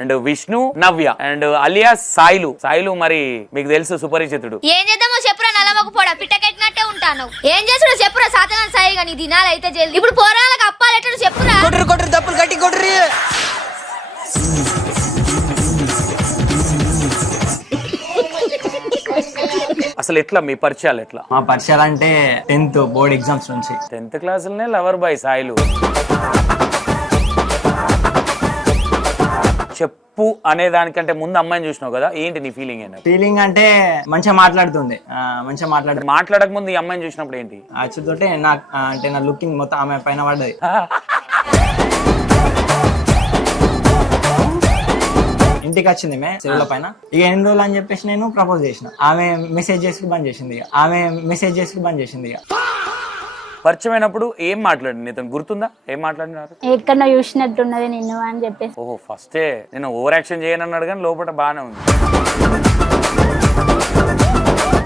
And Vishnu Navya and alias Sailu. Sailu మరి మీకు తెలుసు సుపరిచితుడు. ఏం చేద్దామో చెప్పురా, నల్లమొక పోడా పిట్టకెట్టినట్టే ఉంటాను. ఏం చేస్తుడు చెప్పురా, సాతన సాయి గాని దినాలు అయితే జల్ది. ఇప్పుడు పోరాలకు అప్పాలెట్టడు చెప్పురా. కొట్టురు కొట్టురు తప్పులు కట్టి కొట్టురు. అసలు ఎట్లా మీ పరిచయాలు ఎట్లా? మా పరిచయాలు అంటే 10th బోర్డ్ ఎగ్జామ్స్ నుంచి. 10th క్లాసులనే lover boy Sailu. చెప్పు అనే దానికంటే ముందు అమ్మాయిని చూసినావు కదా, ఏంటి నీ ఫీలింగ్? ఏంటి ఫీలింగ్ అంటే మంచిగా మాట్లాడుతుంది, మాట్లాడక ముందు ఈ అమ్మాయిని చూసినప్పుడు ఏంటి? అచ్చుతోటే అంటే నా లుకింగ్ మొత్తం ఆమె పైన పడ్డది. ఇంటికి వచ్చింది మే చెరువుల పైన. ఇక ఎన్ని రోజులు అని చెప్పేసి నేను ప్రపోజ్ చేసిన. ఆమె మెసేజ్ చేసి బంద్ చేసింది. ఇక పరిచయమైనప్పుడు ఏం మాట్లాడి నీతో గుర్తుందా? ఏం మాట్లాడినారు? ఎక్కడ చూసినట్టున్నది నిన్ను అని చెప్పేసి. ఓహో, ఫస్టే నేను ఓవర్ యాక్షన్ చేయనన్నాడు కానీ లోపల బాగానే ఉంది.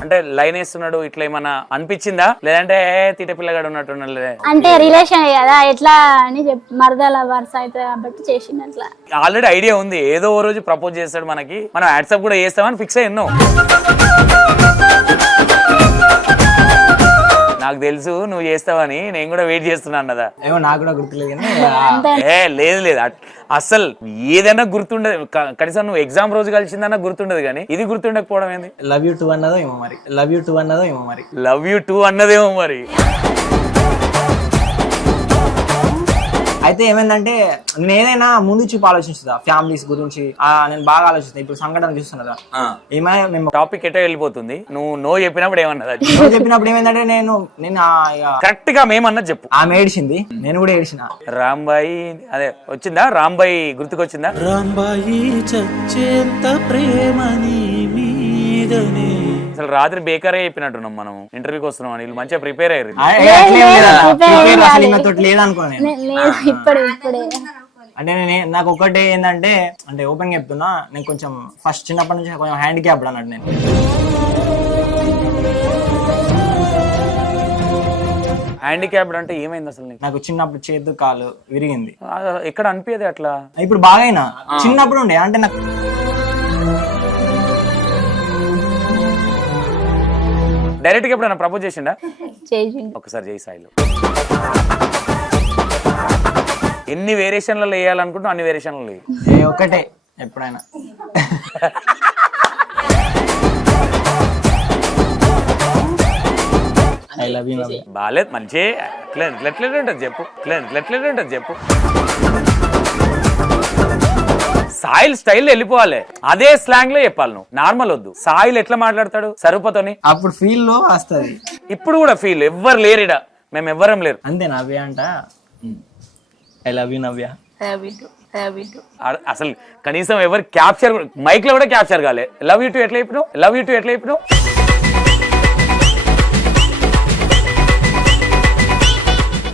అంటే లైన్ వేస్తున్నాడు ఇట్లా ఏమన్నా అనిపించిందా, లేదంటే తీట పిల్లగాడు ఉన్నట్టున్నాడు? అంటే రిలేషన్ కదా ఎట్లా అని మరదల వరుస అయితే కాబట్టి చేసింది. అట్లా ఆల్రెడీ ఐడియా ఉంది, ఏదో ఓ రోజు ప్రపోజ్ చేస్తాడు మనకి, మనం వాట్సాప్ కూడా చేస్తామని ఫిక్స్ అయ్యి ఎన్నో. నాకు తెలుసు నువ్వు చేస్తావని, నేను కూడా వెయిట్ చేస్తున్నాను అన్నదా. ఏమో నాకు కూడా గుర్తులేదు. లేదు అసలు ఏదైనా గుర్తుండదు. కనీసం నువ్వు ఎగ్జామ్ రోజు కలిసిందన్నా గుర్తుండదు, కానీ ఇది గుర్తుండకపోవడం ఏంది? లవ్ యూ టూ అన్నదో ఏమో మరి. లవ్ యూ టూ అన్నదేమో మరి. అయితే ఏమైందంటే నేను ఏదైనా ముందు చూపు ఆలోచిస్తుందా, ఫ్యామిలీస్ గురించి నేను బాగా ఆలోచిస్తాను. ఇప్పుడు సంఘటన చూస్తున్నదా, మేము టాపిక్ ఎటో వెళ్ళిపోతుంది. నువ్వు నో చెప్పినప్పుడు ఏమన్నదా? చెప్పినప్పుడు ఏమైందంటే నేను కరెక్ట్ గా మేమన్నది చెప్పు. ఆమె ఏడిచింది, నేను కూడా ఏడిచిన. రాంబాయి అదే వచ్చిందా? రాంబాయి గుర్తుకొచ్చిందా? రాంబాయి చచ్చేంత ప్రేమని మీదనే. అసలు రాత్రి బేకారే చెప్పినట్టున్నాం మనం, ఇంటర్వ్యూకి వస్తున్నాం అని. వీళ్ళు మంచిగా ప్రిపేర్ అయ్యారు. అంటే నాకు ఒకటి ఏంటంటే, అంటే ఓపెన్ చెప్తున్నా, నేను కొంచెం ఫస్ట్ చిన్నప్పటి నుంచి కొంచెం హ్యాండిక్యాప్డ్ అన్నట్టు. నేను హ్యాండిక్యాప్డ్ అంటే ఏమైంది అసలు? నాకు చిన్నప్పుడు చేతు కాలు విరిగింది. ఎక్కడ అనిపించదు అట్లా? ఇప్పుడు బాగైనా చిన్నప్పుడు ఉండే. అంటే నాకు డైరెక్ట్ గా ఎప్పుడైనా ప్రపోజ్ చేసిండా? ఒకసారి చేయి సాయిలు. ఎన్ని వేరియేషన్లలో వేయాలనుకుంటున్నా అన్ని వేరియేషన్లు ఒకటే ఎప్పుడైనా. I love you. బాలేదు, మంచి ఉంటుంది చెప్పు. సాయిల్ స్టైల్ వెళ్ళిపోవాలి, అదే స్లాంగ్ లో చెప్పాలి నువ్వు, నార్మల్ వద్దు. సాయిల్ ఎట్లా మాట్లాడతాడు సరుపతోని, అప్పుడు ఫీల్ లో వస్తుంది. ఇప్పుడు కూడా ఫీల్ ఎవ్వరు లేరిడా, మేము ఎవ్వరం లేరు. అంతే నవ్య అంట. ఐ లవ్ యూ నవ్య. అసలు కనీసం ఎవరు క్యాప్చర్, మైక్ లో కూడా క్యాప్చర్ కాలే. లవ్ యూ టు ఎట్లా చెప్పినావు?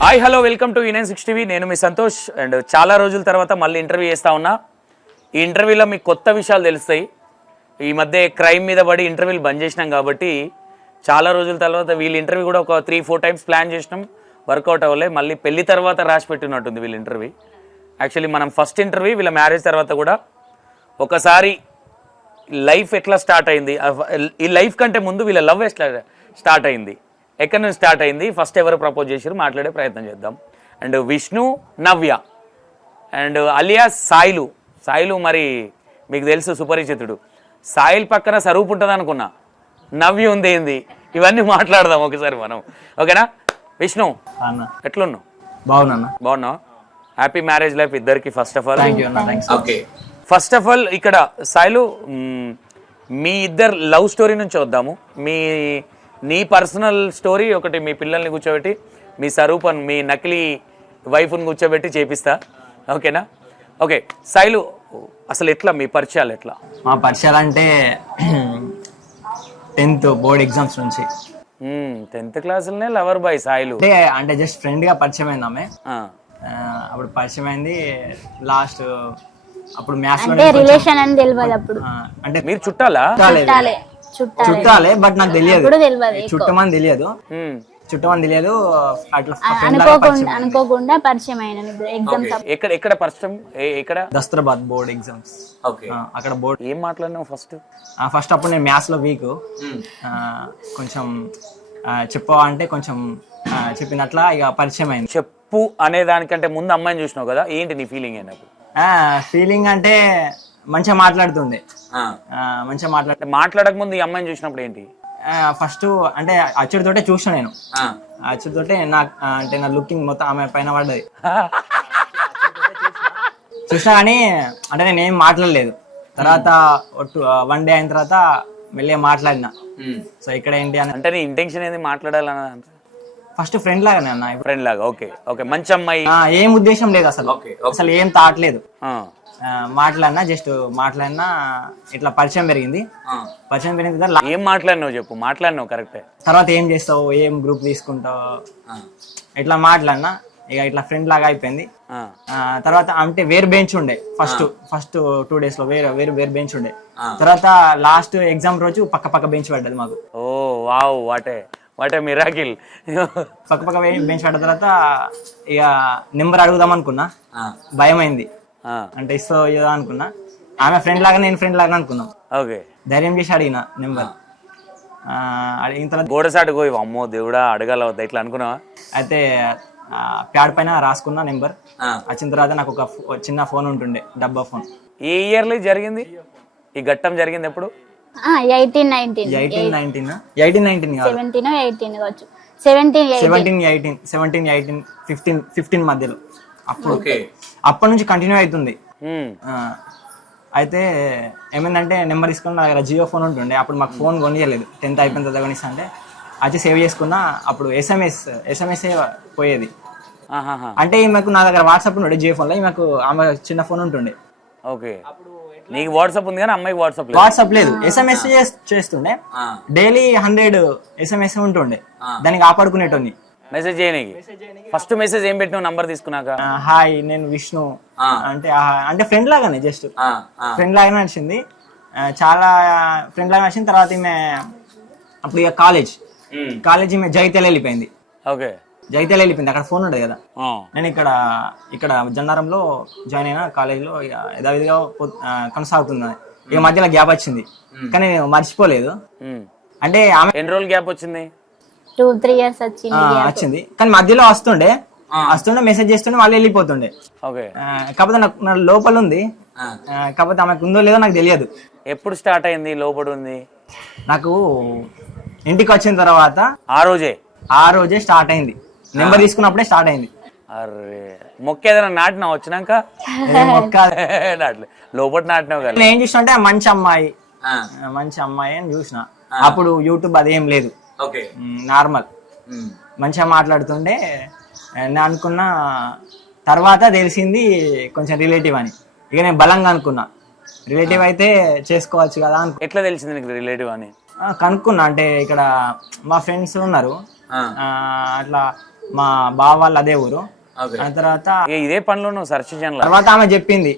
Hi hello, welcome to E960 TV. నేను మీ సంతోష్. అండ్ చాలా రోజుల తర్వాత మళ్ళీ ఇంటర్వ్యూ చేస్తా ఉన్నా. ఈ ఇంటర్వ్యూలో మీకు కొత్త విషయాలు తెలుస్తాయి. ఈ మధ్య క్రైమ్ మీద పడి ఇంటర్వ్యూలు బంద్ చేసినాం కాబట్టి చాలా రోజుల తర్వాత వీళ్ళ ఇంటర్వ్యూ కూడా ఒక 3-4 టైమ్స్ ప్లాన్ చేసినాం, వర్కౌట్ అవ్వలే. మళ్ళీ పెళ్లి తర్వాత రాసి పెట్టినట్టుంది వీళ్ళ ఇంటర్వ్యూ. యాక్చువల్లీ మనం ఫస్ట్ ఇంటర్వ్యూ వీళ్ళ మ్యారేజ్ తర్వాత కూడా ఒకసారి లైఫ్ ఎట్లా స్టార్ట్ అయింది, ఈ లైఫ్ కంటే ముందు వీళ్ళ లవ్ ఎట్లా స్టార్ట్ అయింది, ఎక్కడి నుంచి స్టార్ట్ అయింది, ఫస్ట్ ఎవరు ప్రపోజ్ చేసారు మాట్లాడే ప్రయత్నం చేద్దాం. And Vishnu Navya and alias Sailu. Sailu మరి మీకు తెలుసు సుపరిచితుడు. సాయిల్ పక్కన సరూప్ ఉంటుంది అనుకున్నా, నవ్య ఉంది ఏంది, ఇవన్నీ మాట్లాడదాం ఒకసారి మనం. ఓకేనా? విష్ణు ఎట్లున్నావు? బాగున్నావు? హ్యాపీ మ్యారేజ్ లైఫ్ ఇద్దరికి. ఫస్ట్ ఆఫ్ ఆల్ ఇక్కడ సాయిలు, మీ ఇద్దరు లవ్ స్టోరీ నుంచి వద్దాము. నీ పర్సనల్ స్టోరీ ఒకటి, మీ పిల్లల్ని కూర్చోబెట్టి, మీ సరూపన్ మీ నకిలీ వైఫ్ని కూర్చోబెట్టి చేపిస్తా. ఓకేనా? ఓకే సాయిలు, అసలు ఎట్లా మీ పరిచయాలు ఎట్లా? మా పరిచయాలు అంటే 10th బోర్డ్ ఎగ్జామ్స్ నుంచి. 10th క్లాసులనే lover boy Sailu. అంటే జస్ట్ ఫ్రెండ్ గా పరిచయం అయింది ఆమె. అప్పుడు పరిచయం అయింది. లాస్ట్ అప్పుడు మ్యాథ్స్ లో రిలేషన్ అని తెలియదు అప్పుడు. అంటే మీరు చుట్టాలే, బట్ నాకు తెలియదు, చుట్టమని తెలియదు. చుట్టమని తెలియదు, అట్లా friend లాగా పరిచయం అయింది. అనుకోకుండా పరిచయం అయిన ఎగ్జామ్స్ ఎక్కడ ఎక్కడ పరిచయం ఎక్కడ? దస్తరాబాద్ బోర్డ్ ఎగ్జామ్స్ ఓకే. అక్కడ బోర్డ్. ఏం మాట్లాడినావు ఫస్ట్? ఫస్ట్ అప్పుడు నేను మ్యాథ్స్ లో వీక్, కొంచెం చెప్పవా అంటే కొంచెం చెప్పినట్లా ఇక పరిచయం అయింది. చెప్పు అనే దానికంటే ముందు అమ్మాయిని చూసినావు కదా, ఏంటి నీ ఫీలింగ్ అయినప్పుడు? ఫీలింగ్ అంటే మంచిగా మాట్లాడుతుంది, మంచిగా మాట్లాడక ముందు ఈ అమ్మాయిని చూసినప్పుడు ఏంటి? ఫస్ట్ అంటే అచ్చుడితోటే చూసిన నేను, అచ్చుడితోటే అంటే నా లుకింగ్ మొత్తం ఆమె పైన పడ్డది. చూసినా కానీ అంటే నేను ఏం మాట్లాడలేదు. తర్వాత 1 డే అయిన తర్వాత మెల్లిగా మాట్లాడినా. సో ఇక్కడ ఏంటి అని అంటే నీ ఇంటెన్షన్ ఏంది మాట్లాడాలన్న? ఫస్ట్ ఫ్రెండ్ లాగానే అన్న, ఫ్రెండ్ లాగా. ఓకే ఓకే, మంచి అమ్మాయి. ఏం ఉద్దేశం లేదు అసలు, అసలు ఏం తాట్లేదు. మాట్లాడినా, జస్ట్ మాట్లాడినా, ఇట్లా పరిచయం పెరిగింది. పరిచయం పెరిగిన తర్వాత ఏం మాట్లాడినావు చెప్పు? మాట్లాడినావు కరెక్టే. తర్వాత ఏం చేస్తావు, ఏం గ్రూప్ తీసుకుంటావు, ఇట్లా మాట్లాడినా. ఇక ఇట్లా ఫ్రెండ్ లాగా అయిపోయింది. తర్వాత అంటే వేరే బెంచ్ ఉండే, ఫస్ట్ 2 days లో వేరే బెంచ్ ఉండే. తర్వాత లాస్ట్ ఎగ్జామ్ రోజు పక్క బెంచ్ పడ్డది మాకు. ఓ వావ్, వాటే మిరాకిల్. పక్క బెంచ్ పడ్డ తర్వాత ఇక నెంబర్ అడుగుదాం అనుకున్నా, భయం అయింది. అంటే ఇస్తావు ఏదో అనుకున్నా. ఆమె ఫ్రెండ్ లాగా నేను ఫ్రెండ్ లాగా అనుకున్నాం. ఓకే, ధైర్యం చేసి అడిగిన నెంబర్. అడిగిన తర్వాత గోడసాటు పోయి అమ్మో దేవుడా అడగాల ఇట్లా అనుకున్నావా? అయితే ప్యాడ్ పైన రాసుకున్న నెంబర్. వచ్చిన తర్వాత నాకు ఒక చిన్న ఫోన్ ఉంటుండే, డబ్బా ఫోన్. ఏ ఇయర్లో జరిగింది ఈ ఘట్టం? జరిగింది ఎప్పుడు? 18, 19 15 మధ్యలో. అప్పటి నుంచి కంటిన్యూ అవుతుంది. అయితే ఏమైందంటే నెంబర్ తీసుకుని నా దగ్గర జియో ఫోన్ ఉంటుండే. అప్పుడు మాకు ఫోన్ కొనియలేదు, 10th అయిపోయిన తర్వాత కొనిస్తా అంటే అది సేవ్ చేసుకున్నా. అప్పుడు ఎస్ఎంఎస్ పోయేది. అంటే ఈమెకు నా దగ్గర వాట్సాప్ ఉండే జియో ఫోన్ లో, ఈమెకు ఆమె చిన్న ఫోన్ ఉంటుండే. ఓకే, నీకు వాట్సాప్ ఉంది కానీ అమ్మాయికి వాట్సాప్ లేదు. ఎస్ఎంఎస్ చేస్తుండే, డైలీ 100 ఎస్ఎంఎస్ ఉంటుండే. దానికి కాపాడుకునేటోని మెసేజ్ చేయడానికి. ఫస్ట్ మెసేజ్ ఏం పెట్టినావు నంబర్ తీసుకున్నాక? హాయ్ నేను విష్ణు అంటే ఫ్రెండ్ లాగానే, జస్ట్ ఫ్రెండ్ లాగానే నచ్చింది. చాలా ఫ్రెండ్ లాగా నచ్చింది. తర్వాత ఈమె అప్పుడు ఇక కాలేజ్ ఈమె జైత్యాల వెళ్ళిపోయింది. ఓకే, జైత్యాల వెళ్ళిపోయింది. అక్కడ ఫోన్ ఉండదు కదా. నేను ఇక్కడ జన్నారంలో జాయిన్ అయినా కాలేజ్ లో. యథావిధిగా కొనసాగుతుంది. ఇక మధ్యలో గ్యాప్ వచ్చింది కానీ నేను మర్చిపోలేదు. అంటే ఆమె ఎన్ని రోజులు గ్యాప్ వచ్చింది? 2-3 years వచ్చింది కానీ మధ్యలో వస్తుండే మెసేజ్ చేస్తుండే, మళ్ళీ వెళ్ళిపోతుండే. కాకపోతే నా లోపల ఉంది, కాకపోతే ఆమెకు ఉందో లేదో నాకు తెలియదు. ఎప్పుడు స్టార్ట్ అయింది లోపల ఉంది? నాకు ఇంటికి వచ్చిన తర్వాత ఆ రోజే స్టార్ట్ అయింది. నెంబర్ తీసుకున్నప్పుడే స్టార్ట్ అయింది. అరే మొక్క ఏదైనా నాటినా వచ్చినాక? లోపల నాటినావు కదా. నేను ఏం చూసిన అంటే మంచి అమ్మాయి అని చూసిన. అప్పుడు యూట్యూబ్ అదేం లేదు, నార్మల్ మంచిగా మాట్లాడుతుండే. నేను అనుకున్న తర్వాత తెలిసింది కొంచెం రిలేటివ్ అని. ఇక నేను బలంగా అనుకున్నా రిలేటివ్ అయితే చేసుకోవచ్చు కదా అనుకో. ఎట్లా తెలిసింది నీకు రిలేటివ్ అని? కనుక్కున్నా. అంటే ఇక్కడ మా ఫ్రెండ్స్ ఉన్నారు, అట్లా మా బావ వాళ్ళు అదే ఊరు. తర్వాత ఇదే పనిలో సెర్చ్ చేయాలి. తర్వాత ఆమె చెప్పింది,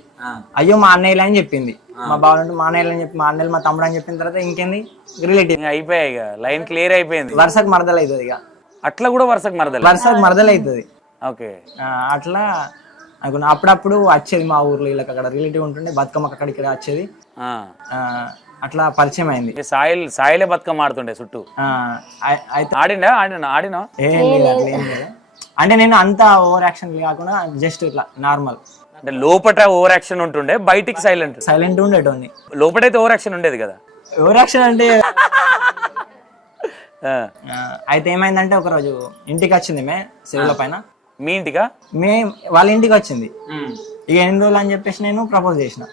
అయ్యో మా అన్నయ్యలు అని చెప్పింది. మా బావ మా అన్నయ్యలు అని చెప్పి, మా అన్నయ్యలు మా తమ్ముడు అని చెప్పిన తర్వాత ఇంకేంది రిలేటివ్ అయిపోయాయి. ఇక లైన్ క్లియర్ అయిపోయింది. వరుసకు మరదలు అవుతుంది. ఇక అట్లా కూడా వరుసకు మరదలు అవుతుంది. ఓకే, అట్లా అనుకున్నా. అప్పుడప్పుడు వచ్చేది మా ఊర్లో, వీళ్ళకి అక్కడ రిలేటివ్ ఉంటుండే, బతుకమ్మ అక్కడ ఇక్కడ వచ్చేది. అట్లా పరిచయం అయింది. సాయిలే బతుకమ్మ ఆడుతుండే చుట్టూ. ఆడినా అంటే నేను అంత ఓవర్ యాక్షన్ కాకుండా జస్ట్ ఇట్లా నార్మల్. అంటే లోపట ఓవర్ యాక్షన్ ఉంటుండే, బయటికి సైలెంట్ ఉండేటోని. లోపటైతే ఓవర్ యాక్షన్ ఉండేది కదా. ఓవర్ యాక్షన్ అంటే అయితే ఏమైందంటే ఒకరోజు ఇంటికి వచ్చింది సెలవుల పైన. మీ ఇంటికా? వాళ్ళ ఇంటికి వచ్చింది. ఇక ఎన్ని రోజులు అని చెప్పేసి నేను ప్రపోజ్ చేసిన.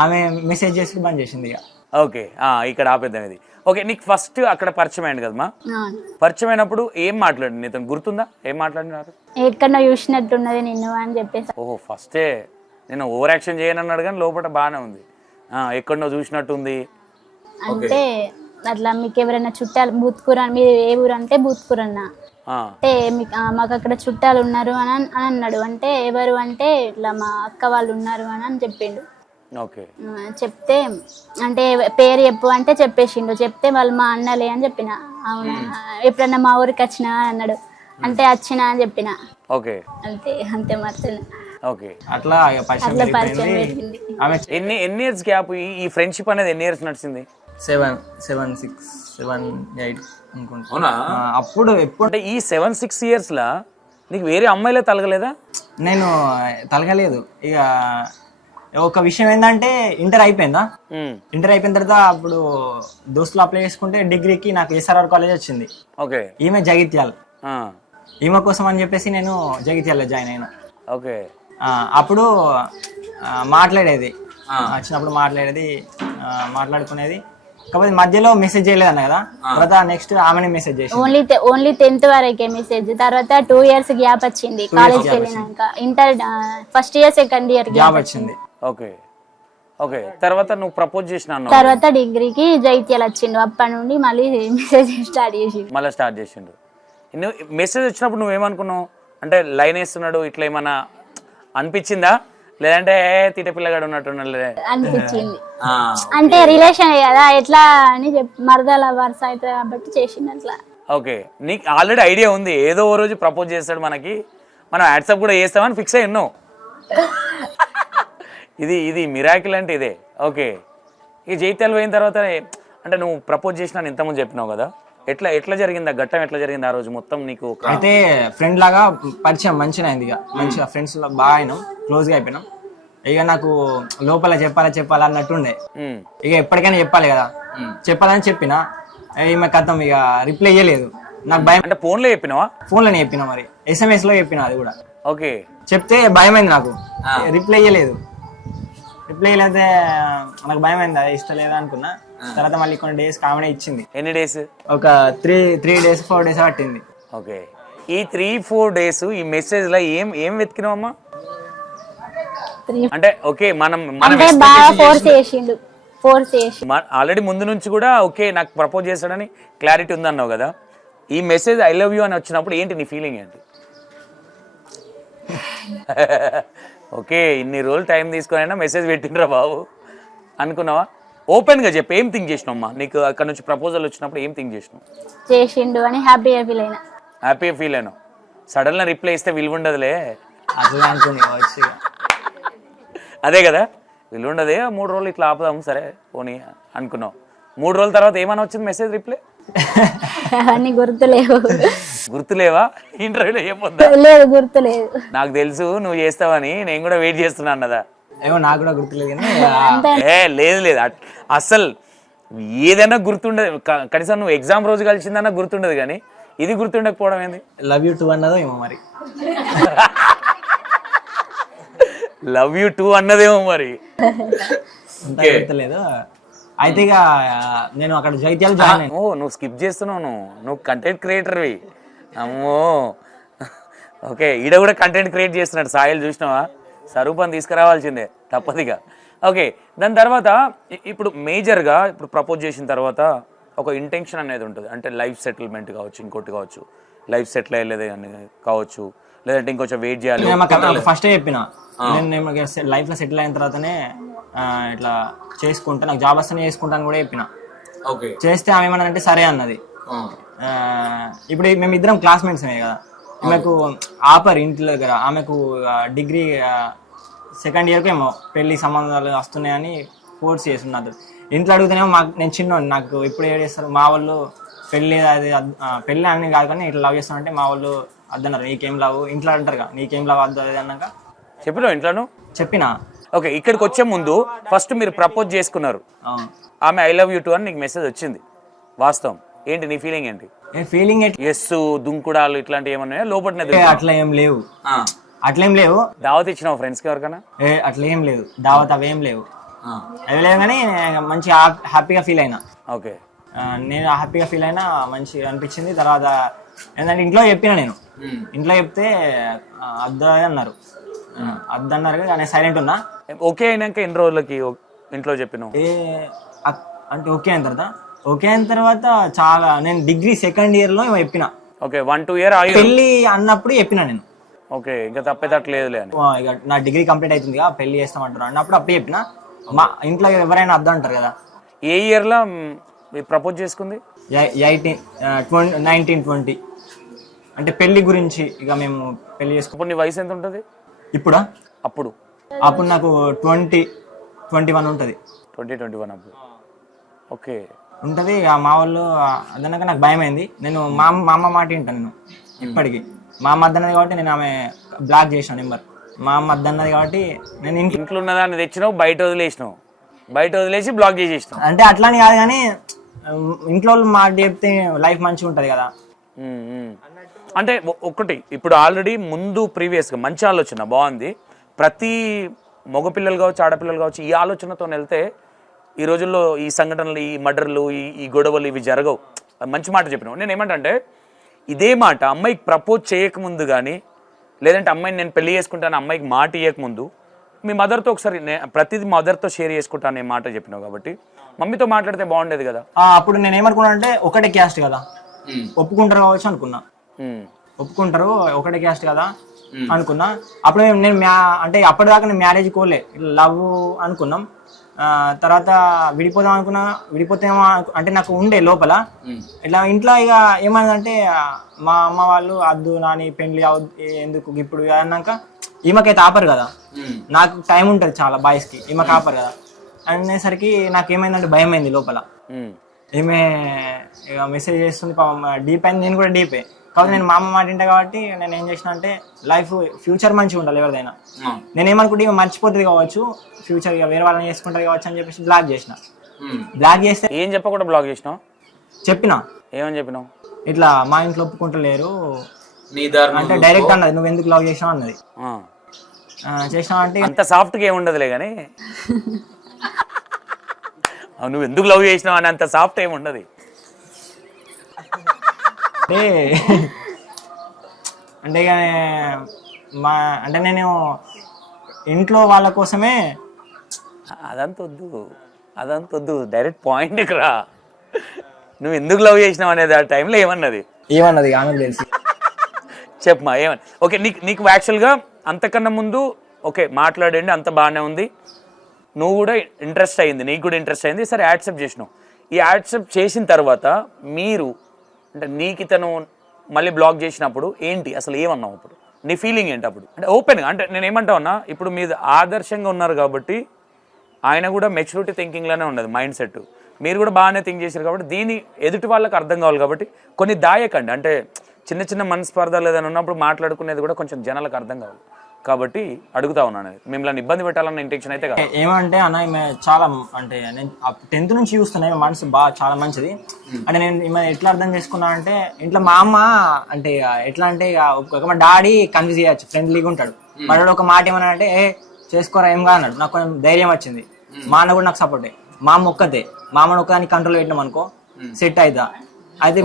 ఆమె మెసేజ్ చేసి బంద్ చేసింది. ఇక ఓకే, ఇక్కడ ఆపేద్దాం ఇది. ఓకే, నీకు ఫస్ట్ అక్కడ పరిచయం అయింది కదమ్మా. పరిచయం అయినప్పుడు ఏం మాట్లాడింది నీతో గుర్తుందా? ఏం మాట్లాడినారు? ఎక్కడ చూసినట్టున్నది నిన్ను అని చెప్పేసి. ఓహో, ఫస్టే నేను ఓవర్ యాక్షన్ చేయను అన్నాడు కానీ లోపల బాగానే ఉంది. ఎక్కడో చూసినట్టుంది అంటే. అట్లా మీకు ఎవరైనా చుట్టాలు బూత్కూర, మీరు ఏ ఊరు అంటే బూత్కూర అన్న అంటే మాకు అక్కడ చుట్టాలు ఉన్నారు అని అన్నాడు. అంటే ఎవరు అంటే ఇట్లా మా అక్క వాళ్ళు ఉన్నారు అని చెప్పిండు. ఓకే చెప్తే అంటే పేరు చెప్పు అంటే చెప్పేసిండు. చెప్తే వాళ్ళు మా అన్నలే అని చెప్పిన. అవునా ఎప్పుడన్నా మా ఊరికి వచ్చినా అన్నాడు. అంటే వచ్చినా అని చెప్పిన. ఓకే అంతే అంతే మర్చిపోయినా. ఓకే అట్లా ఇక పరిచయం అట్లా పరిచయం పెరిగిపోయింది. పెట్టింది. ఆమె ఎన్ని ఇయర్స్ గ్యాప్ ఈ ఫ్రెండ్షిప్ అనేది ఎన్ని ఇయర్స్ నడిచింది? 7, 6, 7, 8 అనుకుంటా. అవునా? అప్పుడు ఎప్పుడు అంటే ఈ 7-6 years లా నీకు వేరే అమ్మాయిలే తలగలేదా? నేను తలగలేదు. ఇక ఒక విషయం ఏంటంటే ఇంటర్ అయిపోయిందా, ఇంటర్ అయిపోయిన తర్వాత అప్పుడు దోస్తులు అప్లై చేసుకుంటే డిగ్రీకి నాకు SRR కాలేజ్ వచ్చింది. ఓకే. ఈమె జగిత్యాల. ఈమె కోసం అని చెప్పేసి నేను జగిత్యాలలో జాయిన్ అయినా. ఓకే. అప్పుడు మాట్లాడేది, వచ్చినప్పుడు మాట్లాడుకునేది. కాకపోతే మధ్యలో మెసేజ్ చేయలేదు అన్న కదా, తర్వాత నెక్స్ట్ ఆమెనే మెసేజ్ చేసి ఓన్లీ 10th వరకే మెసేజ్. తర్వాత 2 years గ్యాప్ వచ్చింది కాలేజ్కి వెళ్ళినాక. Inter first year second year job వచ్చింది. ఓకే. ఓకే. తర్వాత నువ్వు ప్రపోజ్ చేసినా? తర్వాత డిగ్రీకి జైత్యాలు వచ్చిండు. అప్పటి నుండి మళ్ళీ మెసేజ్ స్టార్ట్ చేసిండు. మెసేజ్ వచ్చినప్పుడు నువ్వేమనుకున్నావు? అంటే లైన్ వేస్తున్నాడు ఇట్లా ఏమన్నా అనిపించిందా, లేదంటే తీట పిల్లగాడు ఉన్నట్టున్నలే అనిపించింది? అంటే రిలేషన్ కదా ఎట్లా అని మరదల వరుస అవుతుంది కాబట్టి చేసిండు అట్లా. ఓకే. నీకు ఆల్రెడీ ఐడియా ఉంది ఏదో ఓ రోజు ప్రపోజ్ చేస్తాడు మనకి, మనం వాట్సాప్ కూడా చేస్తామని ఫిక్స్ అయ్యి ఉన్నావు. ఇది మిరాకిల్ అంటే ఇదే. ఓకే. ఈ జైత్యాలు పోయిన తర్వాత అంటే నువ్వు ప్రపోజ్ చేసినా ఇంతకుముందు చెప్పినావు కదా, ఎట్లా జరిగింది ఆ ఘట్టం? ఎట్లా జరిగింది ఆ రోజు మొత్తం? నీకు అయితే ఫ్రెండ్ లాగా పరిచయం మంచిగా అయింది. ఇక మంచిగా ఫ్రెండ్స్ బాగా అయినాం, క్లోజ్గా అయిపోయినాం. ఇక నాకు లోపల చెప్పాలా అన్నట్టుండే. ఇక ఎప్పటికైనా చెప్పాలి కదా, చెప్పాలని చెప్పిన. ఈమె కథం ఇక రిప్లై ఇయ్యలేదు. నాకు భయం. అంటే ఫోన్లో చెప్పినావా? ఫోన్లోనే చెప్పిన, మరి SMS లో చెప్పిన అది కూడా. ఓకే. చెప్తే భయమైంది నాకు, రిప్లై ఇయ్యలేదు. రిప్లై ఇయ్యలేదే నాకు భయమైంది, అది ఇష్టలేదు అనుకున్నా. తర్వాత మళ్ళీ కొన్ని డేస్ కామెడీ ఇచ్చింది. ఎన్ని డేస్? ఒక 3 days 4 days పట్టింది. ఓకే. ఈ 3-4 days ఈ మెసేజ్ లో ఏం వెతికినావమ్మా? అంటే ఓకే మనం ఆల్రెడీ ముందు నుంచి కూడా ఓకే నాకు ప్రపోజ్ చేస్తాడని క్లారిటీ ఉందన్నావు కదా, ఈ మెసేజ్ ఐ లవ్ యూ అని వచ్చినప్పుడు ఏంటి నీ ఫీలింగ్ ఏంటి? ఓకే ఇన్ని రోజులు టైం తీసుకునైనా మెసేజ్ పెట్టిండ్రా బాబు అనుకున్నావా? ఓపెన్ గా చెప్పి ఏం థింక్ చేసినావమ్మా? నీకు అక్కడ నుంచి ప్రపోజల్ వచ్చినప్పుడు ఏం థింక్ చేసినావు? చేసిండు అని హ్యాపీగా ఫీల్ అయినా. సడన్ గా రిప్లై ఇస్తే విలువ ఉండదులే అట్లా అనుకుని అదే కదా, విలువ ఉండదే. 3 రోజులు ఇట్లా ఆపుదాం సరే పోనీ అనుకున్నావు. 3 రోజుల తర్వాత ఏమైనా వచ్చింది మెసేజ్ రిప్లై? అవన్నీ గుర్తులేవా? ఇంటర్వ్యూలో ఏమొద్దా? లేదు గుర్తులేదు. నాకు తెలుసు నువ్వు చేస్తావని, నేను కూడా వెయిట్ చేస్తున్నా అన్నదా? ఏమో నాకు కూడా గుర్తులేదు. లేదు అస్సలు ఏదైనా గుర్తుండదు. కనీసం నువ్వు ఎగ్జామ్ రోజు కలిసిందన్నా గుర్తుండదు, కానీ ఇది గుర్తుండకపోవడం ఏంది? లవ్ యూ 2 అన్నదో ఏమో మరి. లవ్ యూ 2 అన్నదేమో మరి, గుర్తులేదు. అయితే ఇక నేను అక్కడ జైత్యాలు జాయిన్ అయ్యాను. నువ్వు స్కిప్ చేస్తున్నావు, నువ్వు కంటెంట్ క్రియేటర్వి. అమ్మో ఓకే. ఈడ కూడా కంటెంట్ క్రియేట్ చేస్తున్నాడు సాయిల్, చూసినావా? స్వరూపం తీసుకురావాల్సిందే తప్పదిగా. ఓకే. దాని తర్వాత ఇప్పుడు మేజర్గా ఇప్పుడు ప్రపోజ్ చేసిన తర్వాత ఒక ఇంటెన్షన్ అనేది ఉంటుంది. అంటే లైఫ్ సెటిల్మెంట్ కావచ్చు, ఇంకోటి కావచ్చు, లైఫ్ సెటిల్ అయ్యలేదు కావచ్చు, లేదంటే ఇంకొంచెం వెయిట్ చేయాలి. ఫస్ట్ చెప్పిన నేను లైఫ్ లో సెటిల్ అయిన తర్వాతనే ఇట్లా చేసుకుంటా, నాకు జాబ్ వస్తేనే చేసుకుంటాను కూడా చెప్పిన. చేస్తే ఆమె ఏమన్నదంటే సరే అన్నది. ఇప్పుడు మేము ఇద్దరం క్లాస్మేట్స్ కదా, ఆమెకు ఆపర్ ఇంటి దగ్గర. ఆమెకు డిగ్రీ సెకండ్ ఇయర్కి ఏమో పెళ్లి సంబంధాలు వస్తున్నాయని ఫోర్స్ చేస్తున్నారు. ఇంట్లో అడుగుతానేమో నేను చిన్నోని, నాకు ఇప్పుడు ఏం చేస్తారు మా వాళ్ళు, పెళ్ళి పెళ్ళి అని కాదు కానీ ఇట్లా లవ్ చేస్తానంటే మా వాళ్ళు అద్దన్నారు. నీకేం లవ్ ఇంట్లో అంటారుగా, నీకేం లవ్ వద్దు అది అన్నాక చెప్పినావు ఇంట్లో? చెప్పినా. ఓకే. ఇక్కడికి వచ్చే ముందు ఫస్ట్ మీరు ప్రపోజ్ చేసుకున్నారు, ఆమె ఐ లవ్ యూ 2 అని నీకు మెసేజ్ వచ్చింది. వాస్తవం ఏంటి నీ ఫీలింగ్ ఏంటి? ఫీలింగ్ ఎస్ దుంకుడాలు ఇట్లాంటివి ఏమన్నా లోపల? అట్లా ఏం లేవు. దావత్ ఇచ్చినావు ఫ్రెండ్స్ కి ఎవరికైనా? అట్లా ఏం లేదు, దావత్ అవేం లేవు. అవి లేవు కానీ మంచి హ్యాపీగా ఫీల్ అయినా. ఓకే. నేను హ్యాపీగా ఫీల్ అయినా, మంచిగా అనిపించింది. తర్వాత ఏంటంటే ఇంట్లో చెప్పిన, నేను ఇంట్లో చెప్తే అన్నారు కానీ సైలెంట్ ఉన్నా. ఓకే అయినాక ఎన్ని రోజులకి ఇంట్లో చెప్పినావు? అంటే ఓకే అయిన తర్వాత చాలా, నేను డిగ్రీ సెకండ్ ఇయర్ లో చెప్పిన. ఓకే. 1-2 years పెళ్లి అన్నప్పుడు చెప్పిన నేను. ఓకే. ఇంకా తప్పేటట్లేదులే అని. ఇక నా డిగ్రీ కంప్లీట్ అవుతుంది పెళ్లి చేస్తామంటారు అన్నప్పుడు అప్పుడు చెప్పిన. మా ఇంట్లో ఎవరైనా అర్థం అంటారు కదా. ఏ ఇయర్లో ప్రపోజ్ చేసుకుంది? 1920 అంటే పెళ్లి గురించి ఇక మేము పెళ్లి చేసుకున్నాం. అప్పుడు నీ వయసు ఎంత ఉంటుంది? ఇప్పుడా? అప్పుడు నాకు 21 ఉంటుంది. 20-21 అప్పుడు. ఓకే ఉంటుంది. ఇక మా వాళ్ళు అదనక నాకు భయం అయింది. నేను మా అమ్మ మాట వింటాను నేను ఇప్పటికీ. మా అమ్మ అద్దన్నది కాబట్టి నేను ఆమె బ్లాక్ చేసిన నెంబర్. మా అమ్మ అద్దన్నది కాబట్టి నేను ఇంట్లో ఉన్నదాన్ని తెచ్చినావు, బయట వదిలేసినావు, బయట వదిలేసి బ్లాక్ చేసేసినావు. అంటే అట్లాని కాదు కానీ ఇంట్లో వాళ్ళు మాట చెప్తే లైఫ్ మంచిగా ఉంటుంది కదా. అంటే ఒకటి ఇప్పుడు ఆల్రెడీ ముందు ప్రీవియస్గా మంచి ఆలోచన బాగుంది. ప్రతి మగపిల్లలు కావచ్చు ఆడపిల్లలు కావచ్చు ఈ ఆలోచనతో వెళ్తే ఈ రోజుల్లో ఈ సంఘటనలు, ఈ మర్డర్లు, ఈ గొడవలు ఇవి జరగవు. మంచి మాట చెప్పినావు. నేను ఏమంటే ఇదే మాట అమ్మాయికి ప్రపోజ్ చేయకముందు కానీ లేదంటే అమ్మాయిని నేను పెళ్లి చేసుకుంటాను అమ్మాయికి మాట ఇవ్వకముందు మీ మదర్తో ఒకసారి ప్రతిదీ మదర్తో షేర్ చేసుకుంటాను అనే మాట చెప్పినావు కాబట్టి మమ్మీతో మాట్లాడితే బాగుండేది కదా. అప్పుడు నేను ఏమనుకున్నా అంటే ఒకటే క్యాస్ట్ కదా, ఒప్పుకుంటారు కావచ్చు అనుకున్నా. ఒప్పుకుంటారు ఒకటే క్యాస్ట్ కదా అనుకున్నా. అప్పుడు నేను అంటే అప్పటిదాకా నేను మ్యారేజ్ కోలే, లవ్ అనుకున్నాం. తర్వాత విడిపోదాం అనుకున్నా. విడిపోతేమో అంటే నాకు ఉండే లోపల ఇట్లా ఇంట్లో ఇక ఏమైందంటే మా అమ్మ వాళ్ళు అద్దు నాని పెళ్లి ఎందుకు ఇప్పుడు అన్నాక ఈమెకైతే ఆపరు కదా, నాకు టైం ఉంటుంది చాలా బాయ్స్కి, ఈమెకి ఆపరు కదా అనేసరికి నాకు ఏమైందంటే భయం అయింది లోపల. ఈమె ఇక మెసేజ్ చేస్తుంది డీప్ అయింది, నేను కూడా డీపే కాబట్టి నేను మా అమ్మ మాట వింటా కాబట్టి నేను ఏం చేసిన అంటే లైఫ్ ఫ్యూచర్ మంచిగా ఉండాలి ఎవరిదైనా. నేను ఏమనుకుంటే ఇక మర్చిపోతుంది కావచ్చు, ఫ్యూచర్ ఇక వేరే వాళ్ళని చేసుకుంటారు కావచ్చు అని చెప్పేసి బ్లాక్ చేసిన. బ్లాక్ చేస్తే ఏం చెప్పకుండా బ్లాక్ చేసినావు? చెప్పినా. ఏమని చెప్పినావు? ఇట్లా మా ఇంట్లో ఒప్పుకుంటలేరు అంటే డైరెక్ట్ అన్నది, నువ్వు ఎందుకు లవ్ చేసినావు అన్నది. చేసినావు అంటే అంత సాఫ్ట్గా ఏముండదులే కానీ నువ్వు ఎందుకు లవ్ చేసినావు అని అంత సాఫ్ట్ ఏముండదు. అంటే ఇక అంటే నేను ఇంట్లో వాళ్ళ కోసమే అదంతొద్దు డైరెక్ట్ పాయింట్కి రా. నువ్వు ఎందుకు లవ్ చేసినావు అనేది ఆ టైంలో ఏమన్నది ఆమెకు తెలిసి చెప్పమా ఏమని. ఓకే నీకు యాక్చువల్గా అంతకన్నా ముందు ఓకే మాట్లాడండి అంత బాగానే ఉంది, నువ్వు కూడా ఇంట్రెస్ట్ అయింది, నీకు కూడా ఇంట్రెస్ట్ అయింది, సరే యాక్సెప్ట్ చేసినావు. ఈ యాక్సెప్ట్ చేసిన తర్వాత మీరు అంటే నీకు ఇతను మళ్ళీ బ్లాక్ చేసినప్పుడు ఏంటి అసలు ఏమన్నావు? అప్పుడు నీ ఫీలింగ్ ఏంటి అప్పుడు? అంటే ఓపెన్గా అంటే నేను ఏమంటా ఉన్నా ఇప్పుడు మీరు ఆదర్శంగా ఉన్నారు కాబట్టి ఆయన కూడా మెచ్యూరిటీ థింకింగ్లోనే ఉన్నది మైండ్ సెట్, మీరు కూడా బాగానే థింక్ చేశారు కాబట్టి దీని ఎదుటి వాళ్ళకి అర్థం కావాలి కాబట్టి కొన్ని దాయకండి. అంటే చిన్న చిన్న మనస్పర్ధలు ఏదైనా ఉన్నప్పుడు మాట్లాడుకునేది కూడా కొంచెం జనాలకు అర్థం కావాలి కాబట్టి అడుగుతా ఉన్నాను. మిమ్మల్ని ఇబ్బంది పెట్టాలన్న ఇంటెన్షన్ అయితే కాదు. ఏమంటే అన్న ఈమె చాలా అంటే నేను 10th నుంచి చూస్తున్నా మనసు బాగా చాలా మంచిది. అంటే నేను ఈమె ఎట్లా అర్థం చేసుకున్నా అంటే ఇంట్లో మా అమ్మ అంటే ఎట్లా అంటే మా డాడీ కన్ఫ్యూజ్ చేయొచ్చు, ఫ్రెండ్లీగా ఉంటాడు. మరి ఒక మాట ఏమన్నా అంటే చేసుకోరా ఏం కా అన్నాడు, నాకు కొంచెం ధైర్యం వచ్చింది. మా అన్న కూడా నాకు సపోర్టే. మా అమ్మ ఒక్కతే, మా అమ్మని ఒక్కదాన్ని కంట్రోల్ పెట్టినాం అనుకో సెట్ అవుతా. అయితే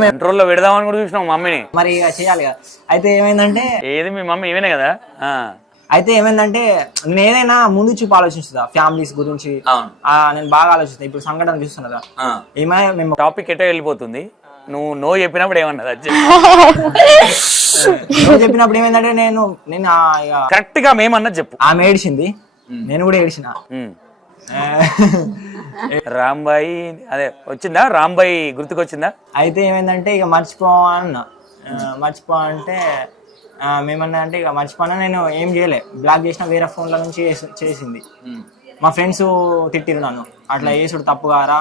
కంట్రోల్లో పెడదామని కూడా చూసినాం మమ్మీని, మరి చేయాలి కదా. అయితే ఏమైందంటే ఏది మీ మమ్మీ ఏమైనా కదా. అయితే ఏమైందంటే నేను ఏదైనా ముందు చూపు ఆలోచిస్తుందా ఫ్యామిలీస్ గురించి, నేను బాగా ఆలోచిస్తాను. ఇప్పుడు సంఘటన చూస్తున్నా మేము టాపిక్ ఎటో వెళ్ళిపోతుంది. నువ్వు నో చెప్పినప్పుడు ఏమన్నది? చెప్పినప్పుడు ఏమైందంటే నేను కరెక్ట్ గా మేమన్నది చెప్పు. ఆమె ఏడిచింది, నేను కూడా ఏడిచిన. రాంబాయి అదే వచ్చిందా? రాంబాయి గుర్తుకొచ్చిందా? అయితే ఏమైందంటే ఇక మర్చిపోవాలన్నా, మర్చిపోవాలంటే మేమన్నా అంటే ఇక మర్చిపోయినా నేను ఏం చేయలే, బ్లాక్ చేసిన వేరే ఫోన్ల నుంచి చేసింది. మా ఫ్రెండ్స్ తిట్టిరు నన్ను, అట్లా చేసుడు తప్పు కారా,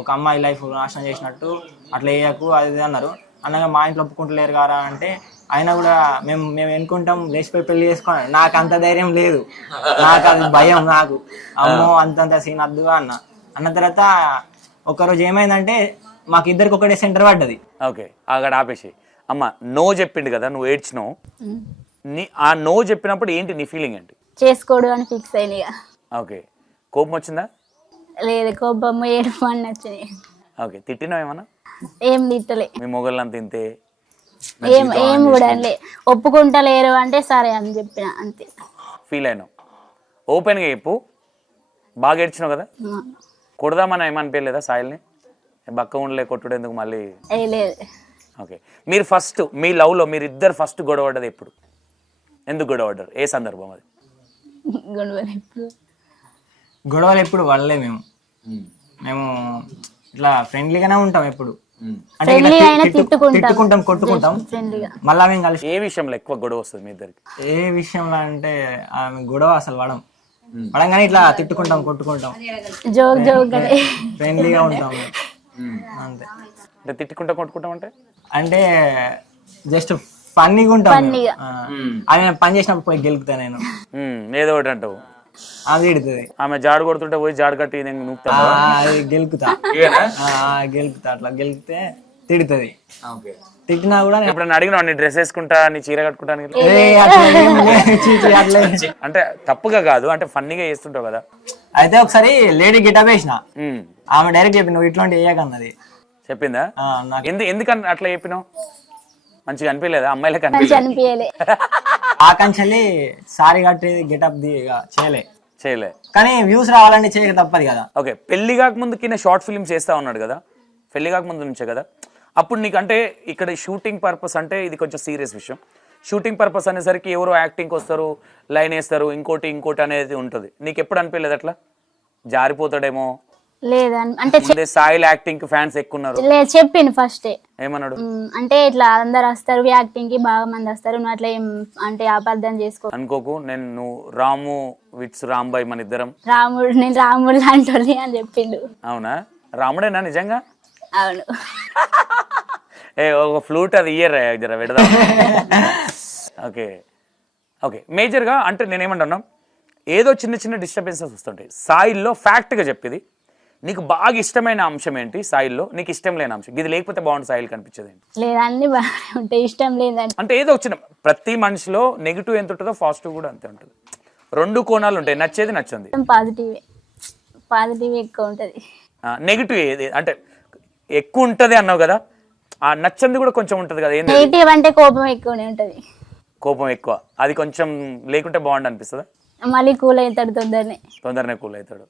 ఒక అమ్మాయి లైఫ్ నాశనం చేసినట్టు అట్లా వేయకు అది అన్నారు. అనగా మా ఇంట్లో ఒప్పుకుంటలేరు కారా అంటే అయినా కూడా మేము ఎన్నుకుంటాం లేచిపోయి పెళ్లి చేసుకోవాలి. నాకు అంత ధైర్యం లేదు, నాకు అది భయం. నాకు అమ్మో అంతంత సీన్ అద్దుగా అన్న తర్వాత ఒకరోజు ఏమైందంటే మాకు ఇద్దరికి ఒకటే సెంటర్ పడ్డది. ఓకే అక్కడ ఆపేసి అమ్మ నో చెప్పిండు కదా, నువ్వు ఏడ్చినావు. ఆ నో చెప్పినప్పుడు ఏంటి నీ ఫీలింగ్ ఏంటి? చేసుకోడు అని ఫిక్స్ అయింది. ఓకే కోపం వచ్చిందా? లేదు, కోపం ఏడుపు అని వచ్చినాయి. ఓకే తిట్టినావు ఏమన్నా? ఏం తిట్టలే. మీ మొగళ్ళని తింటే ఏం కూడా ఒప్పుకుంటలేరు అంటే సరే అని చెప్పిన అంతే. ఫీల్ అయినావు, ఓపెన్గా చెప్పు. బాగా ఏడ్చినావు కదా, కొడదామని ఏమనిపించలేదా సాయిల్ని? బక్క ఉండలే కొట్టుడు ఎందుకు మళ్ళీ? లేదు. ఓకే మీరు ఫస్ట్ మీ లవ్లో మీరు ఇద్దరు ఫస్ట్ గొడవడ్డది ఎప్పుడు? ఎందుకు గొడవడ్డారు? ఏ సందర్భం అది? గొడవలు ఎప్పుడు పడలే మేము ఇట్లా ఫ్రెండ్లీగానే ఉంటాం ఎప్పుడు. అంటే ఇట్లా Friendly అయినా తిట్టుకుంటాం. తిట్టుకుంటాం కొట్టుకుంటాం ఫ్రెండ్లీగా మళ్ళా మేము కలిసి. ఏ విషయంలో ఎక్కువ గొడవ వస్తుంది మీ ఇద్దరికి? ఏ విషయంలో అంటే ఆమె గొడవ అసలు పడం కానీ ఇట్లా తిట్టుకుంటాం కొట్టుకుంటాం జోక్ ఫ్రెండ్లీగా ఉంటాం అంతే. అంటే తిట్టుకుంటా కొట్టుకుంటాం అంటే జస్ట్ ఫన్నీగా ఉంటాం. Funny-గా. అది నేను పని చేసినప్పుడు పోయి గెలుపుతా నేను. ఏదో ఒకటి అంటావు. అది తిడుతుంది. ఆమె జాడు కొడుతుంటే పోయి జాడు కట్టి నూపుతా. అది గెలుపుతా అట్లా గెలిపితే తిడుతుంది. తిట్టినా కూడా నేను ఎప్పుడన్నా అడిగినావు నీ డ్రెస్ వేసుకుంటా నీ చీర కట్టుకుంటానికి? అట్లా ఏం లేదు. చీ, చీ, అట్లా ఏం లేదు. అంటే తప్పుగా కాదు, అంటే ఫన్నీగా చేస్తుంటావు కదా. అయితే ఒకసారి లేడీ గిటప్ వేసిన, ఉమ్. ఆమె డైరెక్ట్ చెప్పి నువ్వు ఇట్లాంటి వేయకన్నది. చెప్పిందా? నాకు ఎందుకని అట్లా చెప్పినావు? మంచిగా అనిపించలేదా? అమ్మాయిలకు మంచి అనిపించలేదు? అనిపించలే. ఆకంచెల్లి సారీ కట్టి గెటప్ చేయలే. కానీ వ్యూస్ రావాలంటే చేయక తప్పదు కదా. ఓకే, పెళ్లి కాకముందు కింద షార్ట్ ఫిల్మ్స్ చేస్తా ఉన్నాడు కదా, పెళ్లి కాకముందు నుంచే కదా. అప్పుడు నీకు అంటే ఇక్కడ షూటింగ్ పర్పస్ అంటే ఇది కొంచెం సీరియస్ విషయం. షూటింగ్ పర్పస్ అనేసరికి ఎవరో యాక్టింగ్కి వస్తారు, లైన్ వేస్తారు, ఇంకోటి అనేది ఉంటుంది. నీకు ఎప్పుడు అనిపించలేదు అట్లా జారిపోతాడేమో? లేదు అంటే ముందే సాయిల్ యాక్టింగ్ కి ఫ్యాన్స్ ఎక్కువ ఉన్నారు. లేదు చెప్పిండు ఫస్టే. ఏమన్నాడు? అంటే ఇట్లా అందరు వస్తారు యాక్టింగ్ కి, బాగా మంది వస్తారు, నువ్వు అట్లా ఏం అంటే అపార్థం చేసుకో అనుకోకు. నువ్వు రాము విట్స్ రాంబాయ్ మన ఇద్దరం. నేను రాముడు లాంటి అని చెప్పిండు. అవునా? రాముడేనా నిజంగా? అవును. ఒక ఫ్లూట్ అది ఇయర్ జర పెడదాం. ఓకే ఓకే, మేజర్గా అంటే నేనేమంటున్నా, ఏదో చిన్న చిన్న డిస్టర్బెన్సెస్ వస్తుంటాయి సాయిల్లో. ఫ్యాక్ట్గా చెప్పేది, నీకు బాగా ఇష్టమైన అంశం ఏంటి సాయిల్లో? నీకు ఇష్టం లేని అంశం ఇది లేకపోతే బాగుంటుంది సాయిల్ కనిపించేది ఏంటి? లేదు అన్ని బాగానే ఉంటాయి, ఇష్టం లేదంటే అంటే ఏదో వచ్చిన ప్రతి మనిషిలో నెగిటివ్ ఎంత ఉంటుందో పాజిటివ్ కూడా అంతే ఉంటుంది. రెండు కోణాలు ఉంటాయి, నచ్చేది నచ్చింది. పాజిటివ్ ఎక్కువ ఉంటుంది. నెగిటివ్ ఏది అంటే ఎక్కువ ఉంటుంది అన్నావు కదా, ఆ నచ్చంది కూడా కొంచెం ఉంటుంది కదా. ఏంటి? నెగిటివ్ అంటే కోపం ఎక్కువనే ఉంటది. కోపం ఎక్కువ, అది కొంచెం లేకుంటే బాగుండు అనిపిస్తుందా? మళ్ళీ కూల్ అవుతాడు తొందరనే కూల్ అవుతాడు.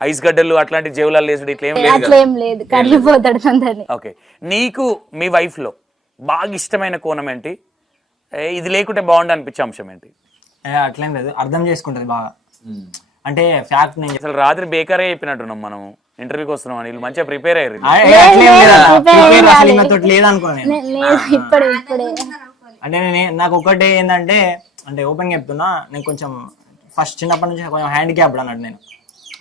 ఐస్ గడ్డలు అట్లాంటి జేవులాలు వేసుడు ఇట్లా ఏం లేదు. అట్లా ఏం లేదు, కరిగిపోతాడు తొందరనే. ఓకే, నీకు మీ వైఫ్ లో బాగా ఇష్టమైన కోణం ఏంటి? ఇది లేకుంటే బాగుండు అనిపించే అంశం ఏంటి? అట్లేం లేదు, అర్థం చేసుకుంటది బాగా. అంటే ఫ్యాక్ట్ నేను అసలు రాత్రి బేకారే చెప్పినట్టున్నాం మనం ఇంటర్వ్యూకి వస్తున్నాం అని. వీళ్ళు మంచిగా ప్రిపేర్ అయ్యారు. లేదనుకోండి. ఇప్పుడే అంటే నాకు ఒకటి ఏంటంటే, అంటే ఓపెన్ చెప్తున్నా, నేను కొంచెం ఫస్ట్ చిన్నప్పటి నుంచి కొంచెం హ్యాండిక్యాప్డ్ అన్నట్టు నేను.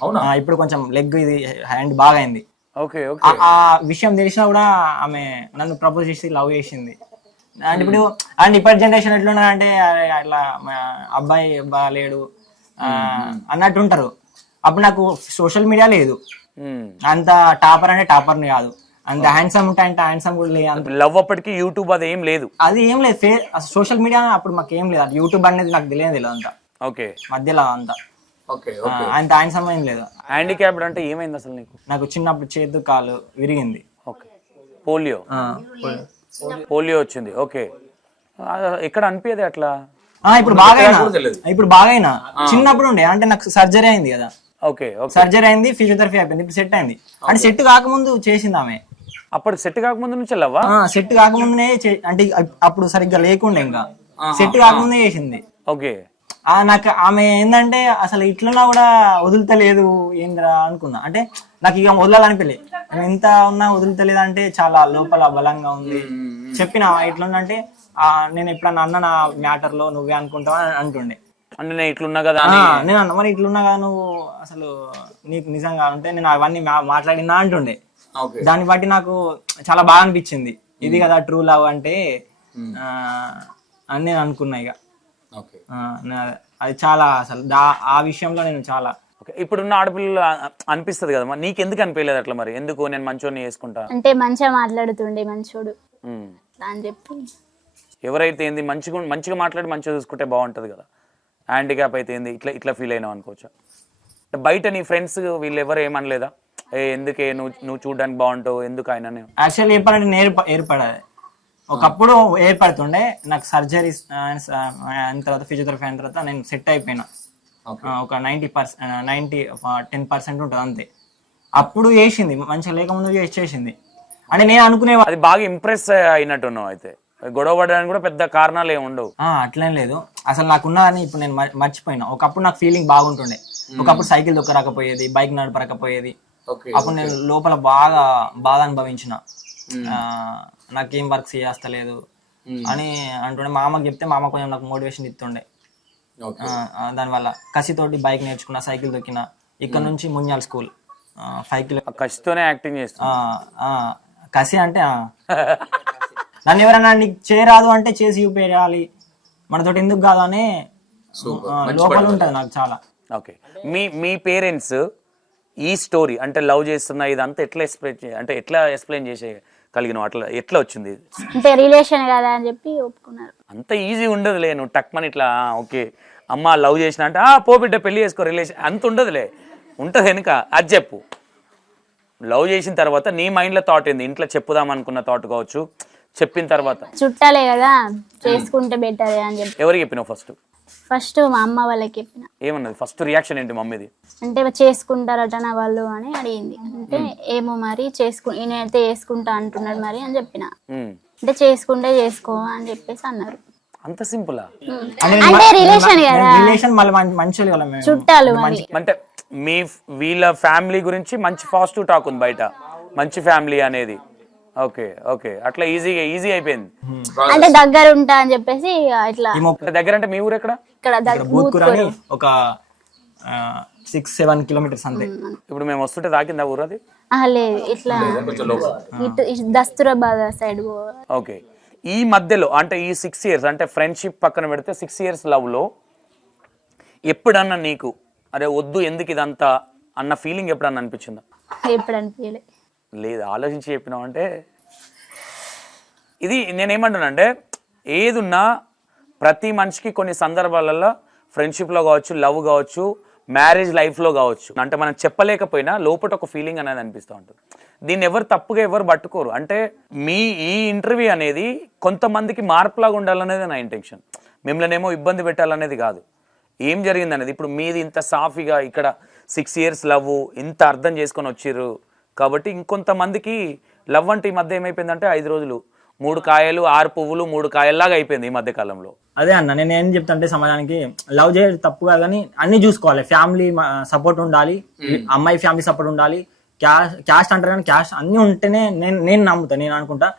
అవునా? ఇప్పుడు కొంచెం లెగ్ ఇది హ్యాండ్ బాగా అయింది. Okay okay. ఆ విషయం తెలిసినా కూడా ఆమె నన్ను ప్రపోజ్ చేసి లవ్ చేసింది. అంటే ఇప్పుడు అండ్ ఇప్పటి జనరేషన్ ఎట్లున్నా అంటే అట్లా అబ్బాయి బాగాలేడు అన్నట్టు ఉంటారు. అప్పుడు నాకు సోషల్ మీడియా లేదు, అంత టాపర్ అంటే టాపర్ని కాదు, అంత హ్యాండ్సమ్ ఉంటే అంటే హ్యాండ్సమ్ కూడా లేదు. లవ్ అప్పటికి యూట్యూబ్ అది ఏం లేదు, అది ఏం లేదు. సోషల్ మీడియా అప్పుడు మాకు ఏం లేదు, అది యూట్యూబ్ అనేది నాకు తెలియదు అంతా. ఓకే, మధ్యలో అంతా అంత హ్యాండ్సమ్ ఏం లేదు. హ్యాండిక్యాప్డ్ అంటే ఏమైంది అసలు నీకు? నాకు చిన్నప్పుడు చేతు కాలు విరిగింది. ఓకే, పోలియో వచ్చింది. ఓకే, ఎక్కడ అనిపించదు అట్లా? ఇప్పుడు బాగైనా చిన్నప్పుడు ఉండే అంటే నాకు సర్జరీ అయింది కదా. ఓకే, సర్జరీ అయింది, ఫిజియోథెరపీ అయిపోయింది, ఇప్పుడు సెట్ అయింది. అంటే సెట్ కాకముందు చేసింది ఆమె. అప్పుడు సెట్ కాకముందు నుంచి లవ్వా? సెట్ కాకముందునే అంటే అప్పుడు సరిగ్గా లేకుండే, ఇంకా సెట్ కాకముందే చేసింది. ఓకే, నాకు ఆమె ఏంటంటే అసలు ఇట్లన్నా కూడా వదులుతలేదు ఏంద్రా అనుకున్నా. అంటే నాకు ఇక వదలాలనిపించలేదు, ఎంత ఉన్నా వదులుతలేదు అంటే చాలా లోపల బలంగా ఉంది. చెప్పిన ఇట్లుందంటే నేను ఎప్పుడన్నా అన్న నా మ్యాటర్ లో నువ్వే అనుకుంటావా అంటుండే. అంటే నేను ఇట్లున్నా కదా, నేను అన్న మరి ఇట్లున్నా కదా నువ్వు అసలు నీకు నిజంగా అంటే నేను అవన్నీ మాట్లాడినా అంటుండే. దాన్ని బట్టి నాకు చాలా బాగా అనిపించింది, ఇది కదా ట్రూ లవ్ అంటే అని నేను అనుకున్నా. ఇక అది చాలా అసలు ఆ విషయంలో నేను చాలా. ఇప్పుడున్న ఆడపిల్లలు అనిపిస్తుంది కదా, నీకు ఎందుకు అనిపించలేదు అట్లా? మరి ఎందుకు నేను మంచోడిని చేసుకుంటా అంటే మంచిగా మాట్లాడుతుండే మంచోడు అని చెప్పి. ఎవరైతే ఏంది మంచిగా మాట్లాడి మంచిగా చూసుకుంటే బాగుంటుంది కదా. హ్యాండిక్యాప్ అయితే ఏంది ఇట్లా ఫీల్ అయినావు అనుకోవచ్చా? బయట నీ ఫ్రెండ్స్ వీళ్ళు ఎవరు ఏమనలేదా? ఎందుకే నువ్వు చూడడానికి బాగుంటావు ఎందుకు ఆయన? యాక్చువల్లీ చెప్పాలంటే ఏర్పడాలి, ఒకప్పుడు ఏర్పడుతుండే. నాకు సర్జరీ అయిన తర్వాత ఫిజియోథెరపీ అయిన తర్వాత నేను సెట్ అయిపోయినా. ఒక 10% ఉంటుంది అంతే. అప్పుడు చేసింది మంచిగా లేకముందు చేసింది. అంటే నేను అనుకునే అది బాగా ఇంప్రెస్ అయినట్టున్నావు. అయితే గొడవ పడడానికి కూడా పెద్ద కారణాలు ఏమి ఉండవు. అట్లేం లేదు, అసలు నాకున్నా అని ఇప్పుడు నేను మర్చిపోయినా. ఒకప్పుడు నాకు ఫీలింగ్ బాగుంటుండే, ఒకప్పుడు సైకిల్ దొక్కరాకపోయేది, బైక్ నడపరాకపోయేది. ఓకే. అప్పుడు నేను లోపల బాగా బాధ అనుభవించిన. నాకేం వర్క్ చేస్తలేదు అని అంటుండే. మా అమ్మకి చెప్తే మా అమ్మ కొంచెం నాకు మోటివేషన్ ఇస్తుండే. దానివల్ల కసితోటి బైక్ నేర్చుకున్నా, సైకిల్ దొక్కిన. ఇక్కడ నుంచి మున్యాల్ స్కూల్ 5 కిలోమీటర్స్. కసితోనే యాక్టింగ్ చేస్తున్నా. కసి అంటే నన్ను ఎవరైనా నీకు చేయరాదు అంటే చేసి చూపేయాలి, మనతోటి ఎందుకు కాదు అనే లోపల ఉంటుంది నాకు చాలా. ఓకే. మీ పేరెంట్స్ ఈ స్టోరీ అంటే లవ్ చేస్తున్నా ఇదంతా ఎట్లా ఎక్స్ప్లెయిన్ చేసే కలిగిన అట్లా ఎట్లా వచ్చింది? అంటే రిలేషన్ కదా అని చెప్పి ఒప్పుకున్నారు. అంత ఈజీ ఉండదులే, నువ్వు టక్మని ఇట్లా ఓకే అమ్మ లవ్ చేసిన అంటే పో బిడ్డ పెళ్లి చేసుకో రిలేషన్ అంత ఉండదులే, ఉంటుంది వెనుక. అది చెప్పు, లవ్ చేసిన తర్వాత నీ మైండ్లో థాట్ ఏంది? ఇంట్లో చెప్పుదాం అనుకున్న థాట్ కావచ్చు, చెప్పిన తర్వాత చుట్టాలే కదా చేసుకుంటే బెటర్ అని చెప్పి. ఎవరికి చెప్పినావు ఫస్ట్ మా అమ్మ వాళ్ళకి చెప్పిన. ఏమన్నది ఫస్ట్ రియాక్షన్ ఏంటి మమ్మీది? అంటే చేసుకుంటారట నా వాళ్ళు అని అడిగింది. అంటే ఏమో మరి ఈయనైతే చేసుకుంటా అంటున్నాడు మరి అని చెప్పిన. అంటే చేసుకుంటే చేసుకో అని చెప్పేసి అన్నారు. అంత సింపులా? అంటే రిలేషన్ కదా, రిలేషన్ మళ్ళీ మంచి చుట్టాలు. అంటే వీళ్ళ ఫ్యామిలీ గురించి మంచి పాజిటివ్ టాక్ ఉంది బయట, మంచి ఫ్యామిలీ అనేది. ఓకే ఓకే, అట్లా ఈజీ అయిపోయింది. అంటే దగ్గర ఉంటా అని చెప్పేసి ఇట్లా. దగ్గర అంటే మీ ఊరు ఎక్కడ? ఇక్కడ ఒక 6-7 కిలోమీటర్స్ అంతే. ఇప్పుడు మేము వస్తుంటే తాకిందా ఊరు అది? లేదు, ఇట్లా దస్తూరాబాద్ సైడ్. ఓకే. ఈ మధ్యలో అంటే ఈ 6 years అంటే ఫ్రెండ్షిప్ పక్కన పెడితే 6 years లవ్ లో ఎప్పుడన్నా నీకు అరే వద్దు ఎందుకు ఇదంతా అన్న ఫీలింగ్ ఎప్పుడన్నా అనిపించిందా? ఎప్పుడు అనిపించలే. లేదు, ఆలోచించి చెప్పినావు అంటే. ఇది నేనేమంటానంటే ఏదున్నా ప్రతి మనిషికి కొన్ని సందర్భాలలో ఫ్రెండ్షిప్లో కావచ్చు, లవ్ కావచ్చు, మ్యారేజ్ లైఫ్లో కావచ్చు, అంటే మనం చెప్పలేకపోయినా లోపల ఒక ఫీలింగ్ అనేది అనిపిస్తూ ఉంటుంది. దీన్ని ఎవరు తప్పుగా ఎవరు పట్టుకోరు. అంటే ఈ ఇంటర్వ్యూ అనేది కొంతమందికి మార్పులాగా ఉండాలనేది నా ఇంటెన్షన్, మిమ్మల్నేమో ఇబ్బంది పెట్టాలనేది కాదు. ఏం జరిగింది అనేది ఇప్పుడు మీది ఇంత సాఫీగా ఇక్కడ 6 years లవ్ ఇంత అర్థం చేసుకొని వచ్చిర్రు కాబట్టి ఇంకొంతమందికి లవ్ అంటే ఈ మధ్య ఏమైపోయిందంటే 5 రోజులు 3 కాయలు 6 పువ్వులు 3 కాయల్లాగా అయిపోయింది ఈ మధ్య కాలంలో. అదే అన్న నేను ఏం చెప్తాంటే సమాజానికి లవ్ చేయడం తప్పు కాదు కానీ అన్ని చూసుకోవాలి. ఫ్యామిలీ సపోర్ట్ ఉండాలి, అమ్మాయి ఫ్యామిలీ సపోర్ట్ ఉండాలి, క్యాస్ట్ అంటారు కానీ క్యాస్ట్ అన్ని ఉంటేనే నేను నమ్ముతాను, నేను అనుకుంటా.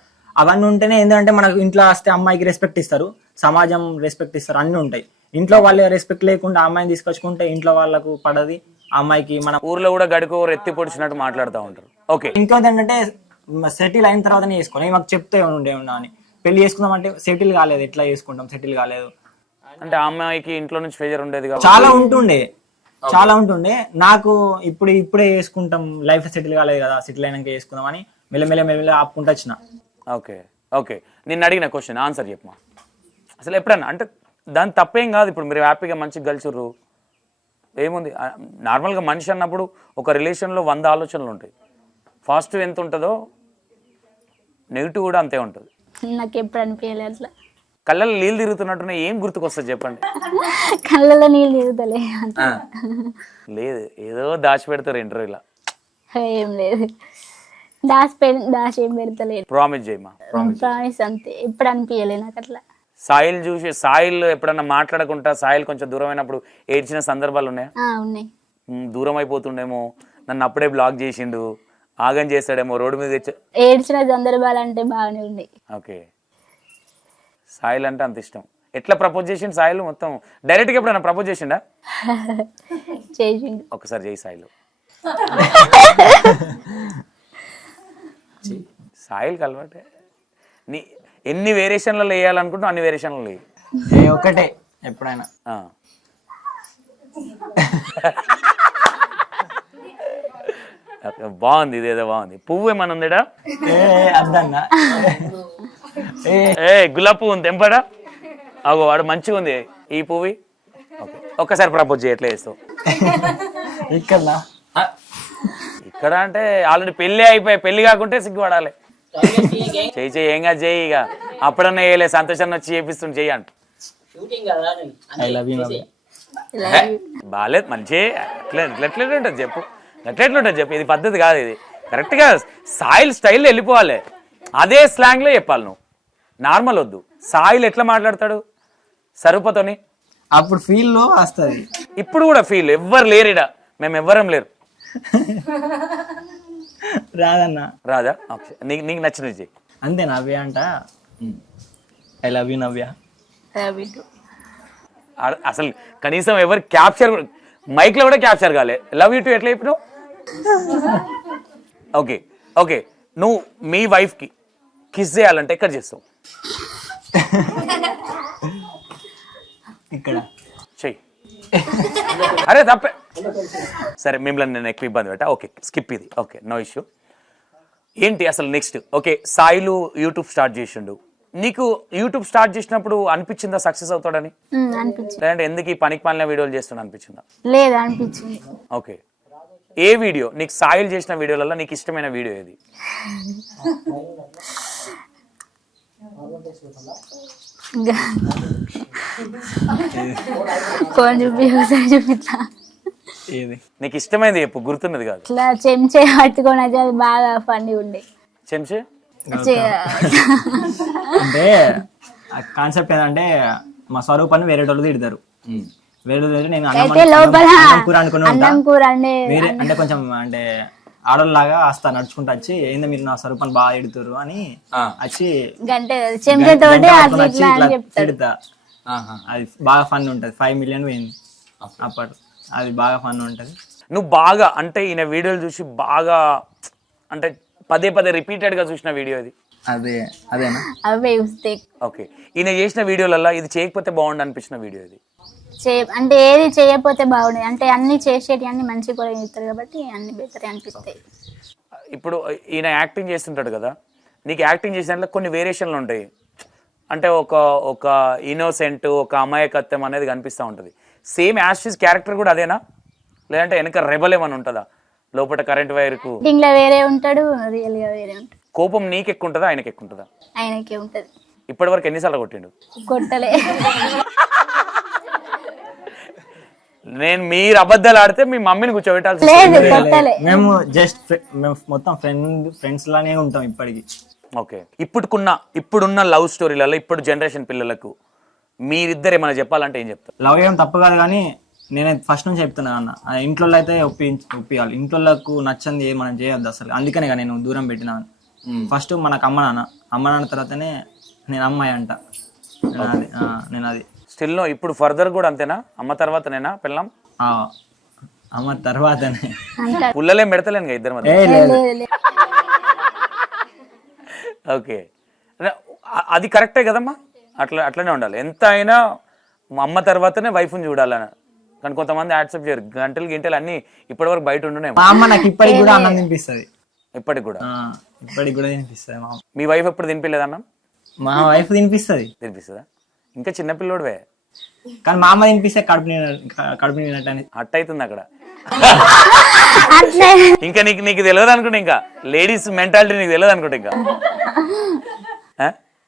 అవన్నీ ఉంటేనే ఏంటంటే మనకు ఇంట్లో వస్తే అమ్మాయికి రెస్పెక్ట్ ఇస్తారు, సమాజం రెస్పెక్ట్ ఇస్తారు, అన్ని ఉంటాయి. ఇంట్లో వాళ్ళే రెస్పెక్ట్ లేకుండా అమ్మాయిని తీసుకొచ్చుకుంటే ఇంట్లో వాళ్ళకు పడది, అమ్మాయికి మన ఊర్లో కూడా గడుకో ఎత్తి పొడిచినట్టు మాట్లాడుతూ ఉంటారు. ఓకే. ఇంకోటి ఏంటంటే సెటిల్ అయిన తర్వాతనే చేసుకోవాలి. మాకు చెప్తే ఉండేమన్నా అని పెళ్లి చేసుకుందాం అంటే సెటిల్ కాలేదు, ఎట్లా చేసుకుంటాం, సెటిల్ కాలేదు అంటే ఆ అమ్మాయికి ఇంట్లో నుంచి ప్రెజర్ ఉండేది కదా, చాలా ఉంటుండే. నాకు ఇప్పుడే చేసుకుంటాం, లైఫ్ సెటిల్ కాలేదు కదా, సెటిల్ అయినాక చేసుకుందాం అని మెల్లమెల్ల ఆపుకుంటూ వచ్చిన. Okay okay. నిన్ను అడిగిన క్వశ్చన్ ఆన్సర్ చెప్పమా. అసలు ఎప్పుడన్నా అంటే దాని తప్పేం కాదు, ఇప్పుడు మీరు హ్యాపీగా మంచిగా కలిసిర్రు, ఏముంది. నార్మల్గా మనిషి అన్నప్పుడు ఒక రిలేషన్లో 100 ఆలోచనలు ఉంటాయి. పాజిటివ్ ఎంత ఉంటుందో నెగిటివ్ కూడా అంతే ఉంటుంది. నాకు ఎప్పుడు అనిపించలేదు అట్లా. కళ్ళలో నీళ్ళు తిరుగుతున్నట్టునే ఏం గుర్తుకొస్తుంది చెప్పండి? కళ్ళలో నీళ్ళు తిరుగుతలే. లేదు, ఏదో దాచిపెడతారు ఇంటర్వ్యూలో. ఏం లేదు, దాచి ఏం పెడతలేదు. ప్రామిస్ చేయమా. ప్రామిస్ అంతే, ఎప్పుడు అనిపించలే నాకు అట్లా. సాయిల్ చూసి సాయిల్ ఎప్పుడన్నా మాట్లాడకుండా సాయిల్ కొంచెం దూరం అయినప్పుడు ఏడ్చిన సందర్భాలు ఉన్నాయా? ఉన్నాయి. దూరం అయిపోతుండేమో, నన్ను అప్పుడే బ్లాక్ చేసిండు, ఆగం చేస్తాడేమో, రోడ్డు మీద ఏడ్చిన సందర్భాలు అంటే బాగానే ఉన్నాయి. ఓకే. సాయిల్ అంటే అంత ఇష్టం. ఎట్లా ప్రపోజ్ చేసిండు సాయిల్? మొత్తం డైరెక్ట్గా ఎప్పుడైనా ప్రపోజ్ చేసిండా? చేసిండు. ఒకసారి చేయి సాయిల్. సాయిల్ కలవాటే. నీ ఎన్ని వేరియేషన్లలో వేయాలనుకుంటా అన్ని వేరియేషన్లలో ఒకటే ఎప్పుడైనా. బాగుంది, ఇదేదో బాగుంది. పువ్వు ఏమన్నా ఉందేడా? గులాబీ పువ్వు ఉంది తెంపడా? అగో వాడు మంచిగా ఉంది ఈ పువ్వు. ఓకే, ఒక్కసారి ప్రపోజ్ చేయి, ఎట్లా చేస్తావు? ఇక్కడ అంటే ఆల్రెడీ పెళ్లి అయిపోయి, పెళ్లి కాకుంటే సిగ్గుపడాలి. చెయ్యి ఏం కాదు, చెయ్యి. ఇక అప్పుడన్నా వేయలే, సంతోషాన్ని వచ్చి చేపిస్తుంటే చెయ్యి అంట. బాగాలేదు, మంచి ఎట్లెట్లుంటుంది చెప్పు, ఎట్లెట్లుంటుంది చెప్పు. ఇది పద్ధతి కాదు, ఇది కరెక్ట్గా సాయిల్ స్టైల్లో వెళ్ళిపోవాలి, అదే స్లాంగ్లో చెప్పాలి నువ్వు. నార్మల్ వద్దు. సాయిల్ ఎట్లా మాట్లాడతాడు? సరూపతోని అప్పుడు ఫీల్ లో వస్తుంది. ఇప్పుడు కూడా ఫీల్ ఎవ్వరు లేరుడా, మేము ఎవ్వరం లేరు. రాదన్న. రాదా? ఓకే, నీకు నచ్చినది చెయ్యి. అంతే. నవ్య అంట ఐ లవ్ యూ నవ్య. అసలు కనీసం ఎవరు క్యాప్చర్, మైక్ లో కూడా క్యాప్చర్ కాలే. లవ్ యూ టు ఎట్లా చెప్పినావు? ఓకే ఓకే, నువ్వు మీ వైఫ్ కి కిస్ చేయాలంటే ఎక్కడ చేస్తావు? ఇక్కడ చెయ్యి. అరే తప్పే, సరే మిమ్మల్ని నేను ఎక్కువ ఇబ్బంది పెట్టా. ఓకే స్కిప్ ఇది. Okay no issue. ఏంటి అసలు next? Okay Sailu YouTube start చేసిండు. నీకు యూట్యూబ్ స్టార్ట్ చేసినప్పుడు అనిపించిందా సక్సెస్ అవుతాడని? అనిపించింది. లేదంటే ఎందుకు ఈ పనికి మాలిన వీడియోలు చేస్తున్నా అనిపించిందా? లేదు అనిపించింది. ఓకే, ఏ వీడియో నీకు సాయిల్ చేసిన వీడియోలలో నీకు ఇష్టమైన వీడియో ఏది? ఫోన్ చూపిస్తా. ఏది నీకు ఇష్టమైనది చెప్పు, గుర్తున్నది కాదు. ఇట్లా చెంచే పట్టుకొని అయితే అది బాగా ఫన్నీ ఉండే. చెంచే అంటే కాన్సెప్ట్ ఏంటంటే మా స్వరూపాన్ని వేరే వాళ్ళు తిడతారు. వేరే వాళ్ళు నేను అయితే లోపల అన్నం కూర అనుకుని ఉంటా. అన్నం కూర అంటే వేరే అంటే కొంచెం అంటే ఆడోళ్ళలాగా వస్తా నడుచుకుంటూ వచ్చి ఏందో మీరు నా స్వరూపాన్ని బాగా తిడుతురు అని వచ్చి గంట చెంచతోటి అట్లా ఇట్లా అని చెప్తాడు. తిడతా. అది బాగా ఫన్ ఉంటది. 5 million పోయింది అప్పటి. అది బాగా ఫన్ ఉంటది. నువ్వు బాగా అంటే ఈయన వీడియోలు చూసి బాగా అంటే పదే పదే రిపీటెడ్ గా చూసిన వీడియో ఇది? అదేనా? అవే చూస్తే. ఓకే, ఈయన చేసిన వీడియోలలో ఇది చేయకపోతే బాగుండు అనిపించిన వీడియో ఇది? అంటే ఏది చేయకపోతే బాగుండేది అంటే అన్ని చేసేటి అన్ని మంచి కూడా చేస్తారు కాబట్టి అన్ని బెటర్ అనిపిస్తాయి. ఇప్పుడు ఈయన యాక్టింగ్ చేస్తుంటాడు కదా, నీకు యాక్టింగ్ చేసిన దాంట్లో కొన్ని వేరియేషన్లు ఉంటాయి. అంటే ఒక ఇన్నోసెంట్, ఒక అమాయకత్వం అనేది కనిపిస్తూ ఉంటుంది. సేమ్ యాస్టిస్ క్యారెక్టర్ కూడా అదేనా, లేదంటే వెనక రెబల్ ఏమైనా ఉంటుందా? లోపల కరెంట్ వైర్కు లో వేరే ఉంటాడు, రియల్ గా వేరే ఉంటాడు. కోపం నీకు ఎక్కువ ఉంటుందా ఆయనకి ఎక్కువ ఉంటుందా? ఆయనకే ఉంటది. ఇప్పటి వరకు ఎన్నిసార్లు కొట్టిండు? కొట్టలే. నేను మీరు అబద్ధాలు ఆడితే మీ మమ్మీని కూర్చోబెట్టాల్సి లేదు కొట్టలే. మేము జస్ట్ మేము మొత్తం ఫ్రెండ్స్ లానే ఉంటాం ఇప్పటికి. ఓకే, ఇప్పుడున్న లవ్ స్టోరీలలో ఇప్పుడు జనరేషన్ పిల్లలకు మీరిద్దరు ఏమైనా చెప్పాలంటే ఏం చెప్తారు? లవ్ చేయడం తప్పు కాదు, కానీ నేను ఫస్ట్ నుంచి చెప్తున్నా అన్న, ఇంట్లో అయితే ఒప్పియాలి. ఇంట్లోకి నచ్చంది మనం చేయొద్దు అసలు. అందుకనే నేను దూరం పెట్టినా. ఫస్ట్ మనకు అమ్మ నాన్న తర్వాతనే నేను అమ్మాయి అంట. నేను అది స్టిల్ ఇప్పుడు ఫర్దర్ కూడా అంతేనా? అమ్మ తర్వాతనేనా పెళ్ళాం? అమ్మ తర్వాతనే. పుల్లలేం పెడతలేను ఇద్దరు మధ్య. ఓకే, అది కరెక్టే కదమ్మా, అట్లనే ఉండాలి. ఎంత అయినా అమ్మ తర్వాతనే వైఫ్ని చూడాలని. కానీ కొంతమంది యాక్సెప్ట్ చేయరు. గంటలు అన్ని ఇప్పటి వరకు బయట ఉండునే. మా అమ్మ నాకు ఇప్పటికి కూడా అన్నం తినిపిస్తుంది. ఇప్పటికి కూడా తినిపిస్తుంది. మీ వైఫ్ ఎప్పుడు తినిపించలేదన్నా? మా వైఫ్ తినిపిస్తుందా? ఇంకా చిన్నపిల్లోడివే. కానీ మా అమ్మ తినిపిస్తే కడుపు నిన్నట్టు అని అట్ట అవుతుంది అక్కడ. ఇంకా నీకు తెలియదు అనుకుంటా, ఇంకా లేడీస్ మెంటాలిటీ నీకు తెలియదు అనుకుంటా. ఇంకా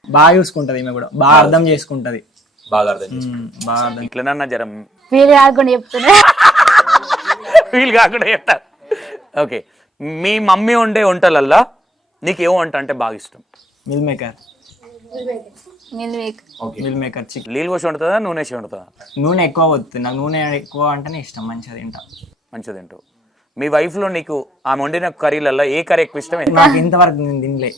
బాగా చూసుకుంటది, ఈమె కూడా బాగా అర్థం చేసుకుంటది. బాగా అర్థం ఇట్లనన్నా జరం వీలు కాకుండా చెప్తున్నా. వీలు కాకుండా చెప్తా. ఓకే, మీ మమ్మీ వండే వంటలల్లా నీకు ఏ వంట అంటే బాగా ఇష్టం? Meal maker chicken. నీళ్ళు పోసి వండుతుందా, నూనె వేసి వండుతుందా? నూనె ఎక్కువ వస్తుంది నాకు. నూనె ఎక్కువ అంటేనే ఇష్టం. మంచిగా తింటావు. మీ వైఫ్ లో నీకు ఆమె వండిన కర్రీలలో ఏ కర్రీ ఎక్కువ ఇష్టం? నాకు ఇంతవరకు నేను తినలే.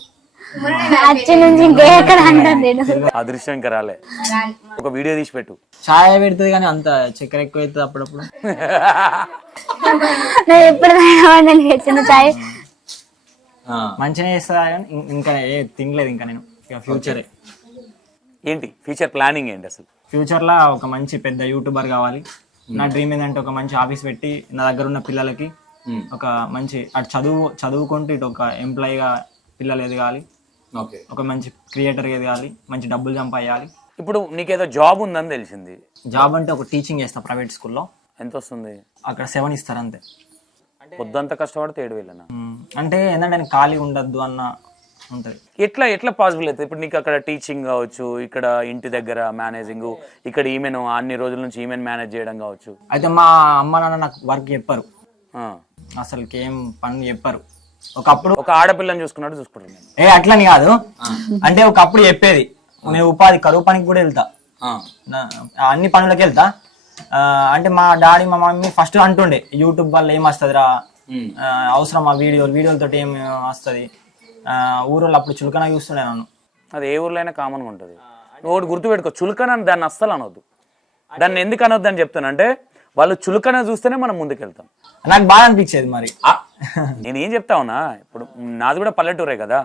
అదృష్టం ఇంకా రాలే. ఒక వీడియో తీసి పెట్టు. చాయ్ పెడుతుంది కానీ అంత చక్కెర ఎక్కువ అవుతుంది అప్పుడప్పుడు. మంచిగా చేస్తుందా కానీ ఇంకా తినలేదు ఇంకా నేను. ఫ్యూచరే ఏంటి ఫ్యూచర్ ప్లానింగ్ ఏంటి అసలు? ఫ్యూచర్ లో ఒక మంచి పెద్ద యూట్యూబర్ కావాలి. నా డ్రీమ్ ఏంటంటే ఒక మంచి ఆఫీస్ పెట్టి నా దగ్గర ఉన్న పిల్లలకి ఒక మంచి అటు చదువుకుంటూ ఇటు ఒక ఎంప్లాయీగా పిల్లలు ఎదగాలి. ఒక మంచి క్రియేటర్ ఎదగాలి. మంచి డబ్బులు సంపాదించాలి. ఇప్పుడు నీకేదో జాబ్ ఉందని తెలిసింది. జాబ్ అంటే ఒక టీచింగ్ చేస్తా ప్రైవేట్ స్కూల్లో. ఎంత వస్తుంది? అక్కడ 7 ఇస్తారు అంతే. పొద్దంతా కష్టపడితే 7,000. అంటే ఏంటంటే ఖాళీ ఉండద్దు అన్న ఉంటది. ఎట్లా పాసిబుల్ అవుతుంది? ఇప్పుడు నీకు అక్కడ టీచింగ్ కావచ్చు, ఇక్కడ ఇంటి దగ్గర మేనేజింగ్, ఇక్కడ ఈమెను అన్ని రోజుల నుంచి ఈమెను మేనేజ్ చేయడం కావచ్చు. అయితే మా అమ్మ నాన్న నాకు వర్క్ చెప్పారు, అసలు ఏం పని చెప్పారు. ఒకప్పుడు ఒక ఆడపిల్లని చూసుకున్నాడు చూసుకుంటాను. అట్లని కాదు, అంటే ఒకప్పుడు చెప్పేది నేను ఉపాధి కరువు పనికి కూడా వెళ్తా. అన్ని పనులకు వెళ్తా. అంటే మా డాడీ మా మమ్మీ ఫస్ట్ అంటుండే యూట్యూబ్ వల్ల ఏం వస్తుందిరా, అవసరం ఆ వీడియోలతో ఏం వస్తుంది. ఊరోళ్ళు అప్పుడు చులకన చూస్తుండే నన్ను. అది ఏ ఊర్లో అయినా కామన్గా ఉంటుంది. నువ్వు ఒకటి గుర్తుపెట్టుకో, చులకన దాన్ని అస్సలు అనొద్దు. దాన్ని ఎందుకు అనొద్దు అని చెప్తాను అంటే, వాళ్ళు చులకన చూస్తేనే మనం ముందుకెళ్తాం. నాకు బాగా అనిపించేది. మరి నేనేం చెప్తా ఉన్నా, ఇప్పుడు నాది కూడా పల్లెటూరే కదా,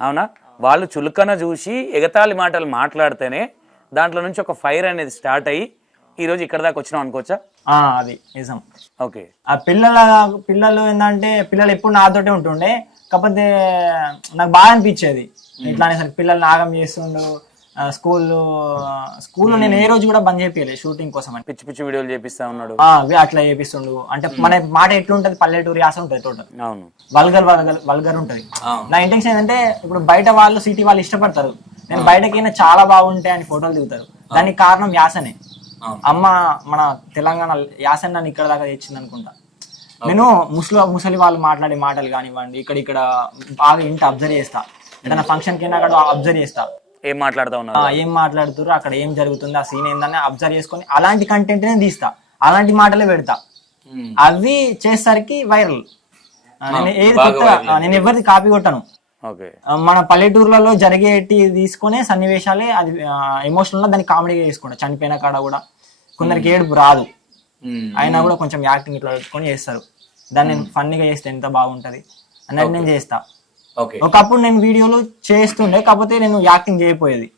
అవునా? వాళ్ళు చులకన చూసి ఎగతాళి మాటలు మాట్లాడితేనే దాంట్లో నుంచి ఒక ఫైర్ అనేది స్టార్ట్ అయ్యి ఈరోజు ఇక్కడ దాకా వచ్చినాం అనుకోవచ్చా? అది నిజం. ఓకే. ఆ పిల్లలు ఏంటంటే పిల్లలు ఎప్పుడు నాతోటే ఉంటుండే, కాకపోతే నాకు బాగా అనిపించేది ఇట్లా అనేసరికి పిల్లల్ని ఆగం చేస్తుండు. స్కూల్లో నేను ఏ రోజు కూడా బంద్ చేపియలేదు షూటింగ్ కోసం అని. పిచ్చి పిచ్చి వీడియోలు చేపిస్తా ఉన్నాడు, అట్లా చేపిస్తుండు. అంటే మన మాట ఎట్లుంటది, పల్లెటూరు యాస ఉంటది టోటల్. అవును, వల్గర్ ఉంటది. నా ఇంటెన్షన్ ఏంటంటే, ఇప్పుడు బయట వాళ్ళు సిటీ వాళ్ళు ఇష్టపడతారు, నేను బయటకైనా చాలా బాగుంటాయి అని ఫోటోలు దిగుతారు. దానికి కారణం యాసనే. అమ్మ మన తెలంగాణ యాస నన్ను ఇక్కడ దాకా తెచ్చింది అనుకుంటా. నేను ముసలి వాళ్ళు మాట్లాడే మాటలు కానివ్వండి, ఇక్కడ బాగా ఇంటి అబ్జర్వ్ చేస్తా. ఏదైనా ఫంక్షన్ కి అక్కడ అబ్జర్వ్ చేస్తా, ఏం మాట్లాడుతూ ఉన్నారు, ఏం మాట్లాడుతున్నారు, అక్కడ ఏం జరుగుతుంది, ఆ సీన్ ఏందని అబ్జర్వ్ చేసుకొని అలాంటి కంటెంట్ నేను తీస్తా, అలాంటి మాటలే పెడతా. అవి చేసేసరికి వైరల్. నేను ఎవరిది కాపీ కొట్టాను. మన పల్లెటూర్లలో జరిగేటి తీసుకునే సన్నివేశాలే అది ఎమోషనల్ గా దాన్ని కామెడీగా చేసుకుంటా. చనిపోయిన కాడ కూడా కొందరికి ఏడుపు రాదు, అయినా కూడా కొంచెం యాక్టింగ్ ఇట్లా పెట్టుకొని చేస్తారు. దాన్ని నేను ఫన్నీగా చేస్తే ఎంత బాగుంటది అన్నట్టు నేను చేస్తా. ఒకప్పుడు నేను వీడియోలు చేస్తుండే, కాకపోతే నేను యాక్టింగ్ చేయకపోయేది,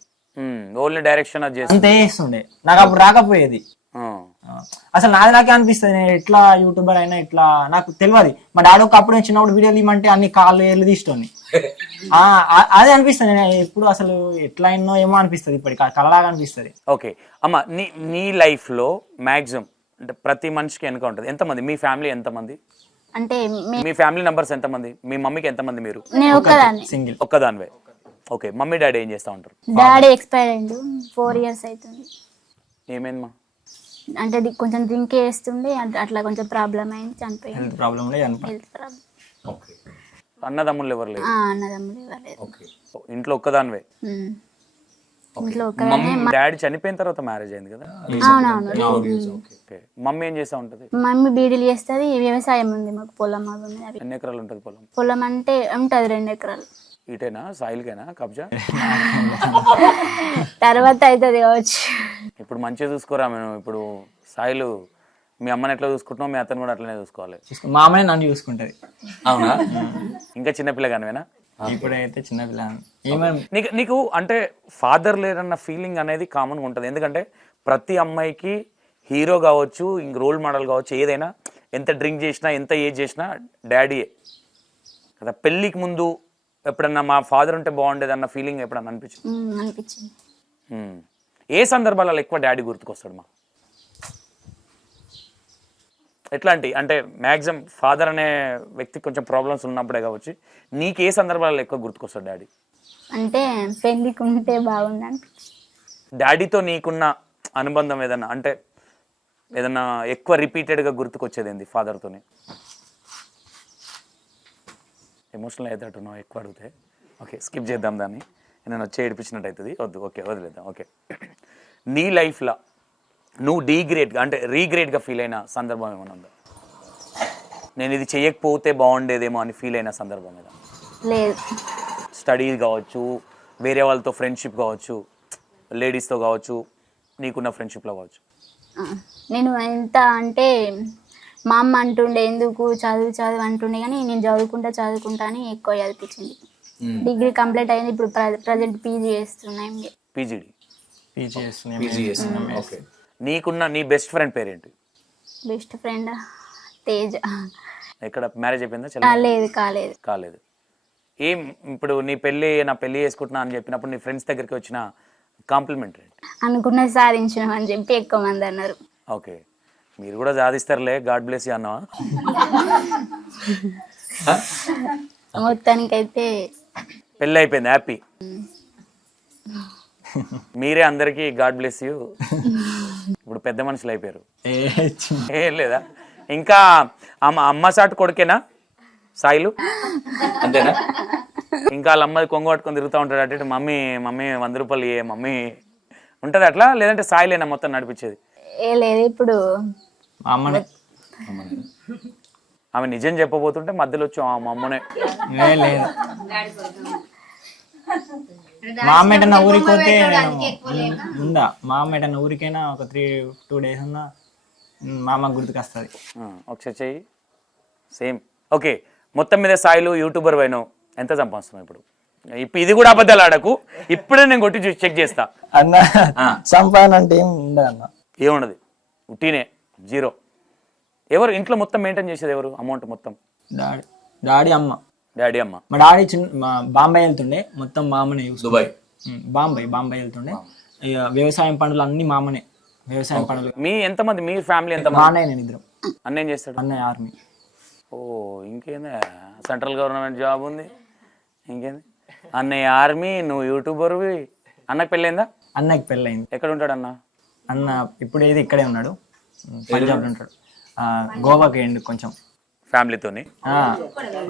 ఓన్లీ డైరెక్షన్ అంతే చేస్తుండే. నాకు అప్పుడు రాకపోయేది. అసలు నాకే అనిపిస్తుంది, నేను ఎట్లా యూట్యూబర్ అయినా ఇట్లా నాకు తెలియదు. మా డాడీ ఒకప్పుడు చిన్నప్పుడు వీడియోలు ఇవ్వమంటే అన్ని కాళ్ళు ఏళ్ళు తీస్తుంది. అదే అనిపిస్తుంది. నేను ఎప్పుడు అసలు ఎట్లా అయినో ఏమో అనిపిస్తుంది, ఇప్పటికి కలలాగా అనిపిస్తుంది. ఓకే అమ్మ, నీ లైఫ్ లో మాక్సిమం అంటే ప్రతి మనిషికి వెనుక ఉంటుంది. ఎంతమంది మీ ఫ్యామిలీ? ఎంతమంది అంటే మీ ఫ్యామిలీ నంబర్స్ ఎంతమంది? మీ మమ్మీకి ఎంతమంది? మీరు సింగిల్ ఒక్కదానివే. ఓకే. మమ్మీ డాడీ ఏం చేస్తా ఉంటారు? డాడీ ఎక్స్పైర్ అయ్యిండు, 4 years అవుతుంది. ఏమైందమ్మా? అంటే కొంచెం డ్రింక్ చేస్తుండే, అట్లా కొంచెం ప్రాబ్లం అయింది, చనిపోయింది. Health problem. అన్నదమ్ములు ఎవరు లేరు? అన్నదమ్ములు ఎవరు లేరు. ఇంట్లో ఒక్కదానివే? ఇంట్లో ఒక్కదానే. డాడీ చనిపోయిన తర్వాత మ్యారేజ్ అయింది కదా? అవునవును. మమ్మీ ఏం చేస్తా ఉంటది? మమ్మీ బీడీలు చేస్తుంది, వ్యవసాయం ఉంది మాకు, పొలం అవి ఉన్నాయి. ఎన్ని ఎకరాలు ఉంటది పొలం? పొలం అంటే ఉంటది 2 ఎకరాలు. ఇటేనా సాయిల్కేనా కబ్జా? తర్వాత అవుతుంది కావచ్చు. ఇప్పుడు మంచిగా చూసుకోరా. మేము ఇప్పుడు సాయిలు మీ అమ్మని ఎట్లా చూసుకుంటున్నాం, మీ అతను కూడా అట్లనే చూసుకోవాలి. మా అమ్మనే నన్ను చూసుకుంటది. అవునా? ఇంకా చిన్నపిల్లగానివేనా? ఇప్పుడైతే చిన్నపిల్ల. నీకు అంటే ఫాదర్ లేరన్న ఫీలింగ్ అనేది కామన్గా ఉంటుంది. ఎందుకంటే ప్రతి అమ్మాయికి హీరో కావచ్చు, ఇంక రోల్ మోడల్ కావచ్చు, ఏదైనా ఎంత డ్రింక్ చేసినా ఎంత ఏజ్ చేసినా డాడీయే కదా. పెళ్ళికి ముందు ఎప్పుడన్నా మా ఫాదర్ ఉంటే బాగుండేది అన్న ఫీలింగ్ ఎప్పుడన్నా అనిపించింది? ఏ సందర్భాలలో ఎక్కువ డాడీ గుర్తుకొస్తాడు మా? ఎట్లాంటి అంటే మ్యాక్సిమం ఫాదర్ అనే వ్యక్తికి కొంచెం ప్రాబ్లమ్స్ ఉన్నప్పుడే కావచ్చు, నీకు ఏ సందర్భాలలో ఎక్కువ గుర్తుకొస్తాడు డాడీ? అంటే పెళ్ళికి ఉంటే బాగుంది. డాడీతో నీకున్న అనుబంధం ఏదన్నా అంటే ఏదన్నా ఎక్కువ రిపీటెడ్గా గుర్తుకొచ్చేది ఏంది ఫాదర్తోని? ఎమోషనల్ అవుతాడున్నావు ఎక్కువ అడిగితే. ఓకే, స్కిప్ చేద్దాం దాన్ని, నేను వచ్చి ఏడిపించినట్టు అవుతుంది, వద్దు. ఓకే, వదిలేద్దాం. ఓకే, నీ లైఫ్లో నువ్వు డీగ్రేడ్గా అంటే రీగ్రేడ్గా ఫీల్ అయిన సందర్భం ఏమైనా ఉందా? నేను ఇది చేయకపోతే బాగుండేదేమో అని ఫీల్ అయిన సందర్భం మీద? లేదు. స్టడీస్ కావచ్చు, వేరే వాళ్ళతో ఫ్రెండ్షిప్ కావచ్చు, లేడీస్తో కావచ్చు, నీకున్న ఫ్రెండ్షిప్లో కావచ్చు. నేను ఎంత అంటే మా అమ్మ అంటుండే ఎందుకు చదువు అంటుండే, కానీ నేను చదువుకుంటా అని ఎక్కువ చదివించింది. డిగ్రీ కంప్లీట్ అయింది, ఇప్పుడు ప్రజెంట్ పీజీ చేస్తున్నాయి. పీజీ చేస్తున్నాం. ఓకే. నీకున్న నీ బెస్ట్ ఫ్రెండ్ పేరేంటి? Best friend Teja. ఎక్కడ మ్యారేజ్ అయిపోయిందా? లేదు, కాలేదు. ఏం ఇప్పుడు నా పెళ్లి చేసుకుంటున్నా అని చెప్పినప్పుడు నీ ఫ్రెండ్స్ దగ్గరికి వచ్చిన కాంప్లిమెంట్ ఏంటి? అనుకున్నది సాధించినాం అని చెప్పి ఎక్కువ మంది అన్నారు. ఓకే, మీరు కూడా సాధిస్తారులే, గాడ్ బ్లెస్ యూ అన్నావా? మొత్తానికైతే పెళ్ళి అయిపోయింది, హ్యాపీ. మీరే అందరికి గాడ్ బ్లెస్ యూ. ఇప్పుడు పెద్ద మనుషులు అయిపోయారు. ఏం లేదా? ఇంకా అమ్మ సాటు కొడుకేనా సాయిలు? అంతేనా? ఇంకా వాళ్ళ అమ్మాయి కొంగు పట్టుకొని తిరుగుతూ ఉంటాడు అటు, మమ్మీ 100 రూపాయలు ఇయ్యే, మమ్మీ ఉంటుంది అట్లా, లేదంటే సాయిలేనా మొత్తం నడిపించేది? ఏ లేదు ఇప్పుడు మా అమ్మనే. ఆమె నిజం చెప్పబోతుంటే మధ్యలో వచ్చి మా అమ్మనే. లేదు మా అమ్మ ఎటన్నా ఊరికి పోతే ఉందా, మా అమ్మ ఎటన్నా ఊరికైనా ఒక 2 days ఉన్నా మా అమ్మకు గుర్తుకొస్తుంది. ఒకసారి చెయ్యి సేమ్. ఓకే, మొత్తం మీద సాయిలు యూట్యూబర్ పోయినావు, ఎంత సంపాదిస్తున్నావు ఇప్పుడు? ఇది కూడా అబద్ధాలు ఆడకు, ఇప్పుడే నేను కొట్టి చెక్ చేస్తా. అన్న సంపాదన అంటే ఏం ఉండదు అన్న, ఏమున్నది, ఉట్టినే జీరో. ఎవరు ఇంట్లో మొత్తం మెయింటైన్ చేసేది ఎవరు? అమౌంట్ మొత్తం డాడీ అమ్మ. డాడీ అమ్మ. మా డాడీ మా బాంబాయి వెళ్తుండే, మొత్తం మా అమ్మనే చూస్తుంది. దుబాయ్ బాంబాయి వెళ్తుండే. ఇక వ్యవసాయం పనులు అన్ని మా అమ్మనే. వ్యవసాయం పనులు. మీ ఎంతమంది, మీ ఫ్యామిలీ ఎంతమంది? మా అన్నయ్య నేను ఇద్దరం. అన్న ఏం చేస్తాడు? అన్నయ్య ఆర్మీ. ఓ ఇంకేందా, సెంట్రల్ గవర్నమెంట్ జాబ్ ఉంది, ఇంకేంది. అన్నయ్య ఆర్మీ, నువ్వు యూట్యూబర్వి. అన్నకు పెళ్ళైందా? అన్నకి పెళ్ళయింది. ఎక్కడ ఉంటాడు అన్న? అన్న ఇప్పుడు ఏది ఇక్కడే ఉన్నాడు, పంజాబ్లో ఉంటాడు. గోవాకి వెళ్ళిండు కొంచెం ఫ్యామిలీతోని.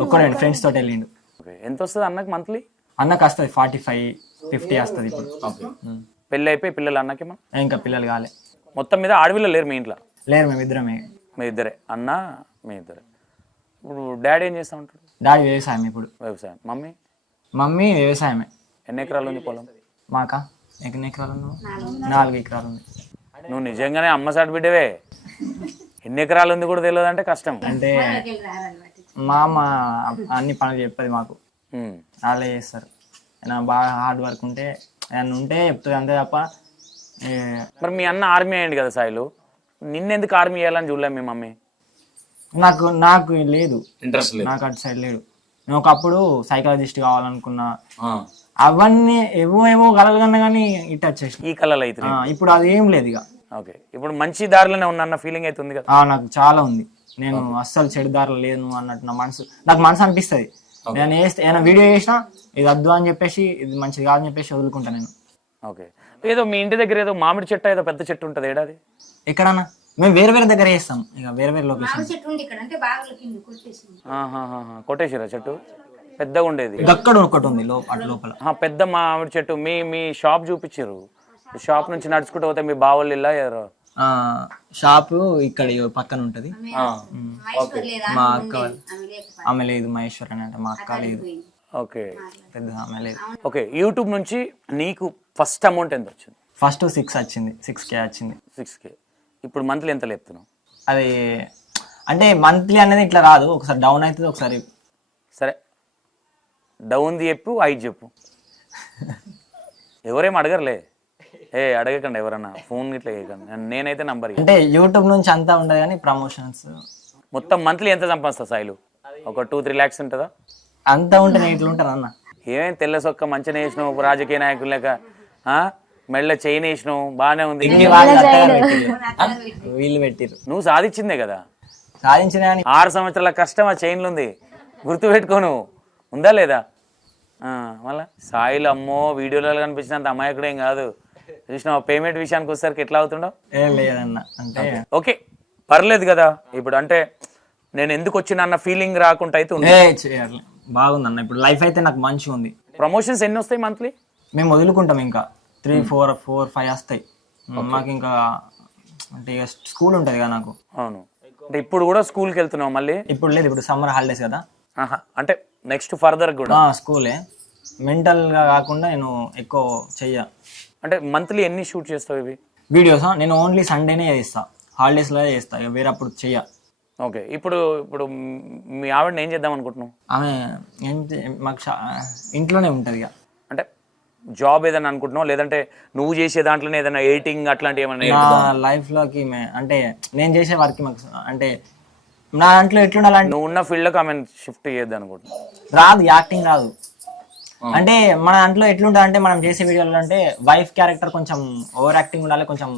ఒక్కడే ఫ్రెండ్స్ తోటి వెళ్ళిండు. ఎంత వస్తుంది అన్నకి మంత్లీ? అన్నకు వస్తుంది 45-50 వస్తుంది ఇప్పుడు. పెళ్ళి అయిపోయి పిల్లలు అన్నకి? ఇంకా పిల్లలు కాలే. మొత్తం మీద ఆడపిల్లలు లేరు మీ ఇంట్లో? లేరు, మేమిద్దరమే. మీ ఇద్దరే, అన్న మీ ఇద్దరే. ఇప్పుడు డాడీ ఏం చేస్తూ ఉంటాడు? డాడీ వ్యవసాయం ఇప్పుడు. వ్యవసాయం. మమ్మీ? మమ్మీ వ్యవసాయమే. ఎన్ని ఎకరాలు ఉంది పొలం? మాకా ఎన్ని ఎకరాలు ఉంది? 4 ఎకరాలు ఉంది. నువ్వు నిజంగానే అమ్మ సాటి బిడ్డవే. ఎన్ని ఎకరాలు ఉంది కూడా తెలియదు అంటే కష్టం. అంటే మా అమ్మ అన్ని పనులు చెప్పదు మాకు, వాళ్ళే చేస్తారు. ఏమైనా బాగా హార్డ్ వర్క్ ఉంటే ఏమన్నా ఉంటే చెప్తుంది, అంతే తప్ప. మరి మీ అన్న ఆర్మీ అయ్యండి కదా సాయిలు, నిన్నెందుకు ఆర్మీ చేయాలని చూడలేము మీ మమ్మీ? నాకు లేదు ఇంట్రెస్ట్ లేదు, నాకు అటు సైడ్ లేడు. నేను ఒకప్పుడు సైకాలజిస్ట్ కావాలనుకున్నా, అవన్నీ ఏవో కలలు కన్నా కానీ ఇటు వచ్చేసి ఈ కళలు అయితే. ఇప్పుడు అది ఏం లేదు ఇక. ఓకే, ఇప్పుడు మంచి దారిలోనే ఉన్న ఫీలింగ్ అయితే ఉంది కదా? నాకు చాలా ఉంది. నేను అస్సలు చెడు దారిలో లేను అన్నట్టు నాకు మనసు అనిపిస్తుంది. నేను ఏదైనా వీడియో చేసినా ఇది వద్దు అని చెప్పేసి, ఇది మంచిది కాదని చెప్పేసి వదులుకుంటా నేను. ఓకే, ఏదో మీ ఇంటి దగ్గర ఏదో మామిడి చెట్టు ఏదో పెద్ద చెట్టు ఉంటుంది, ఏడాది ఎక్కడన్నా మేము వేరే దగ్గర చేస్తాం, ఇక వేరే లొకేషన్. కొట్టేసిరా చెట్టు? పెద్దగా ఉండేది అక్కడ ఒకటి ఉంది లోపల పెద్ద మామిడి చెట్టు. మీ షాప్ చూపించారు, షాప్ నుంచి నడుచుకుంటూ పోతే మీ బావోళ్ళు ఇలా షాపు ఇక్కడ పక్కన ఉంటది. మా అక్క ఆమె లేదు, మహేశ్వర్ అని అంటే మా అక్క లేదు. ఓకే, పెద్ద ఆమె లేదు. ఓకే, యూట్యూబ్ నుంచి నీకు ఫస్ట్ అమౌంట్ ఎంత వచ్చింది? ఫస్ట్ 6 వచ్చింది, 6K వచ్చింది. 6K. ఇప్పుడు మంత్లీ ఎంత లేపుతున్నావు? అది అంటే మంత్లీ అనేది ఇట్లా రాదు, ఒకసారి డౌన్ అవుతుంది, ఒకసారి. సరే, డౌన్ది చెప్పు, 5 చెప్పు. ఎవరేం అడగరులే, అడగకండి ఎవరన్నా, ఫోన్ ఇట్లా చేయకండి. నేనైతే నంబర్ అంటే యూట్యూబ్ నుంచి అంతా ఉండదు కానీ ప్రమోషన్స్. మొత్తం మంత్లీ ఎంత సంపాదిస్తా సాయిలు? ఒక 2-3 lakhs ఉంటుందా? అంతా ఉంటే నేను ఇట్లా ఉంటాను అన్న. ఏమేమి తెల్ల సొక్క మంచిగా వేసినావు, రాజకీయ నాయకులు లేక మెళ్ళ చైన్ వేసినావు, బాగానే ఉంది. వీళ్ళు పెట్టిరు, నువ్వు సాధించిందే కదా. సాధించిన 6 సంవత్సరాల కష్టం ఆ చైన్లు ఉంది, గుర్తు పెట్టుకోను. ఉందా లేదా? మళ్ళా సాయిలు అమ్మో వీడియోలలో కనిపించినంత అమాయకుడు ఏం కాదు. చూసినావు పేమెంట్ విషయానికి వచ్చేసరికి ఎట్లా అవుతుండవు? ఏం లేదన్న. అంటే ఓకే, పర్లేదు కదా. ఇప్పుడు అంటే నేను ఎందుకు వచ్చిన అన్న ఫీలింగ్ రాకుండా అయితే ఉంది. బాగుంది అన్న, ఇప్పుడు లైఫ్ అయితే నాకు మంచిగా ఉంది. ప్రమోషన్స్ ఎన్ని వస్తాయి మంత్లీ? మేము వదులుకుంటాం, ఇంకా 3, 4, 5 వస్తాయి మాకు. ఇంకా అంటే ఇక స్కూల్ ఉంటుంది కదా నాకు. అవును, అంటే ఇప్పుడు కూడా స్కూల్కి వెళ్తున్నావు మళ్ళీ? ఇప్పుడు లేదు, ఇప్పుడు సమ్మర్ హాలిడేస్ కదా. అంటే నెక్స్ట్ ఫర్దర్ కూడా స్కూలే. మెంటల్గా కాకుండా నేను ఎక్కువ చెయ్య. అంటే మంత్లీ ఎన్ని షూట్ చేస్తావు ఇవి వీడియోస్? నేను ఓన్లీ సండేనే చేస్తా, హాలిడేస్లో చేస్తా, ఇక వేరే అప్పుడు చెయ్య. ఓకే, ఇప్పుడు మీ ఆవిడని ఏం చేద్దాం అనుకుంటున్నావు? ఆమె మాకు ఇంట్లోనే ఉంటుంది ఇక. అంటే జాబ్ ఏదైనా అనుకుంటున్నావు, లేదంటే నువ్వు చేసే దాంట్లోనే ఏదైనా ఎడిటింగ్ అట్లాంటివి ఏమన్నా? నా లైఫ్లోకి అంటే నేను చేసే వర్క్ మాకు అంటే నా దాంట్లో ఎట్లుండాలంటే, నువ్వు ఉన్న ఫీల్డ్లోకి ఆమె షిఫ్ట్ చేయొద్దు అనుకుంటున్నావు? రాదు, యాక్టింగ్ రాదు. అంటే మన దాంట్లో ఎట్లుంటుంది అంటే, మనం చేసే వీడియోలో అంటే వైఫ్ క్యారెక్టర్ కొంచెం ఓవర్ యాక్టింగ్ ఉండాలి, కొంచెం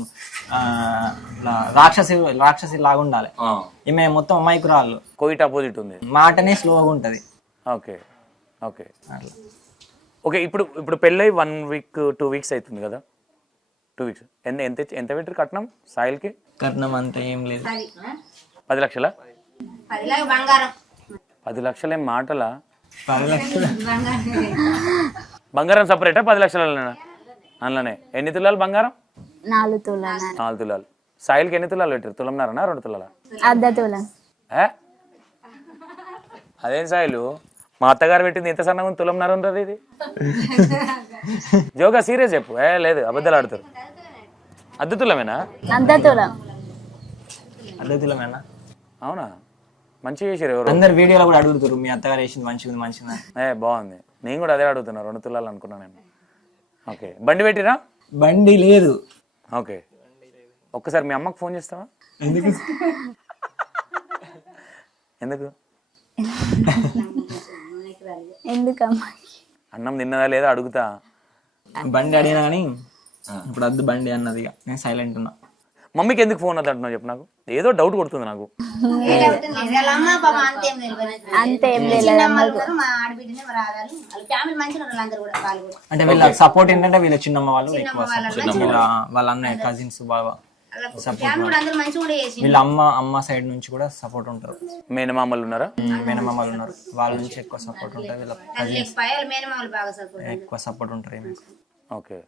రాక్షసి లాగా ఉండాలి. ఈమె మొత్తం అమాయకురాలు, కోయిట్ అపోజిట్ ఉంది, మాటనే స్లోగా ఉంటది. Okay okay okay. ఇప్పుడు పెళ్ళై 1 week 2 weeks అవుతుంది కదా? 2 weeks. ఎంత పెట్టారు కట్నం సాయిల్కి? కట్నం అంతా ఏం లేదు. 10 లక్షలా? 10 లక్షలు ఏం మాటలా? 10 లక్షలు బంగారం సపరేటా? 10 లక్షల అందులోనే ఎన్ని తులాలు బంగారం? 4 తులాలు 4 తులాలు. సాయిల్కి ఎన్ని తులాలు పెట్టారు? తులంన్నారనా 2 తులాలా? అర్ధ తులం. అదేం సాయిలు, మా అత్తగారు పెట్టింది ఇంత సన్నగా ఉంది, తులంన్నర ఉంటుంది ఇది. జోగా సీరియస్ చెప్పు. లేదు అబద్ధాలు ఆడుతారు. అర్ధ తులమేనా? అర్ధ తులం. అర్ధ తులమేనా? అవునా? మంచిగా చేసారు. ఎవరు అందరు వీడియోలో కూడా అడుగుతారు మీ అత్తగారు వేసింది మంచిగా. బాగుంది. నేను కూడా అదే అడుగుతున్నా, 2 తులాలు అనుకున్నా నేను. ఓకే, బండి పెట్టిరా? బండి లేదు. ఓకే, ఒక్కసారి మీ అమ్మకి ఫోన్ చేస్తావా? ఎందుకు? ఎందుకమ్మా? అన్నం తిన్నదా లేదా అడుగుతా. బండి అడిగినా కానీ ఇప్పుడు వద్దు బండి అన్నది. నేను సైలెంట్ ఉన్నా. మమ్మీకి ఎందుకు ఫోన్ వద్దంటున్నావు చెప్పు. నాకు ఏదో డౌట్ కొడుతుంది నాకు. అంతేం లేదు. అంటే వీళ్ళ సపోర్ట్ ఏంటంటే వీళ్ళ చిన్నమ్మ వాళ్ళు ఎక్కువ వాళ్ళ అన్నయ్య కజిన్స్ బాగా సపోర్ట్. వీళ్ళ అమ్మ సైడ్ నుంచి కూడా సపోర్ట్ ఉంటారు. మేనమామలు ఉన్నారా? మేనమామలు ఉన్నారు, వాళ్ళ నుంచి ఎక్కువ సపోర్ట్ ఉంటుంది. వీళ్ళ కజిన్స్ ఎక్కువ సపోర్ట్ ఉంటారు. ఓకే,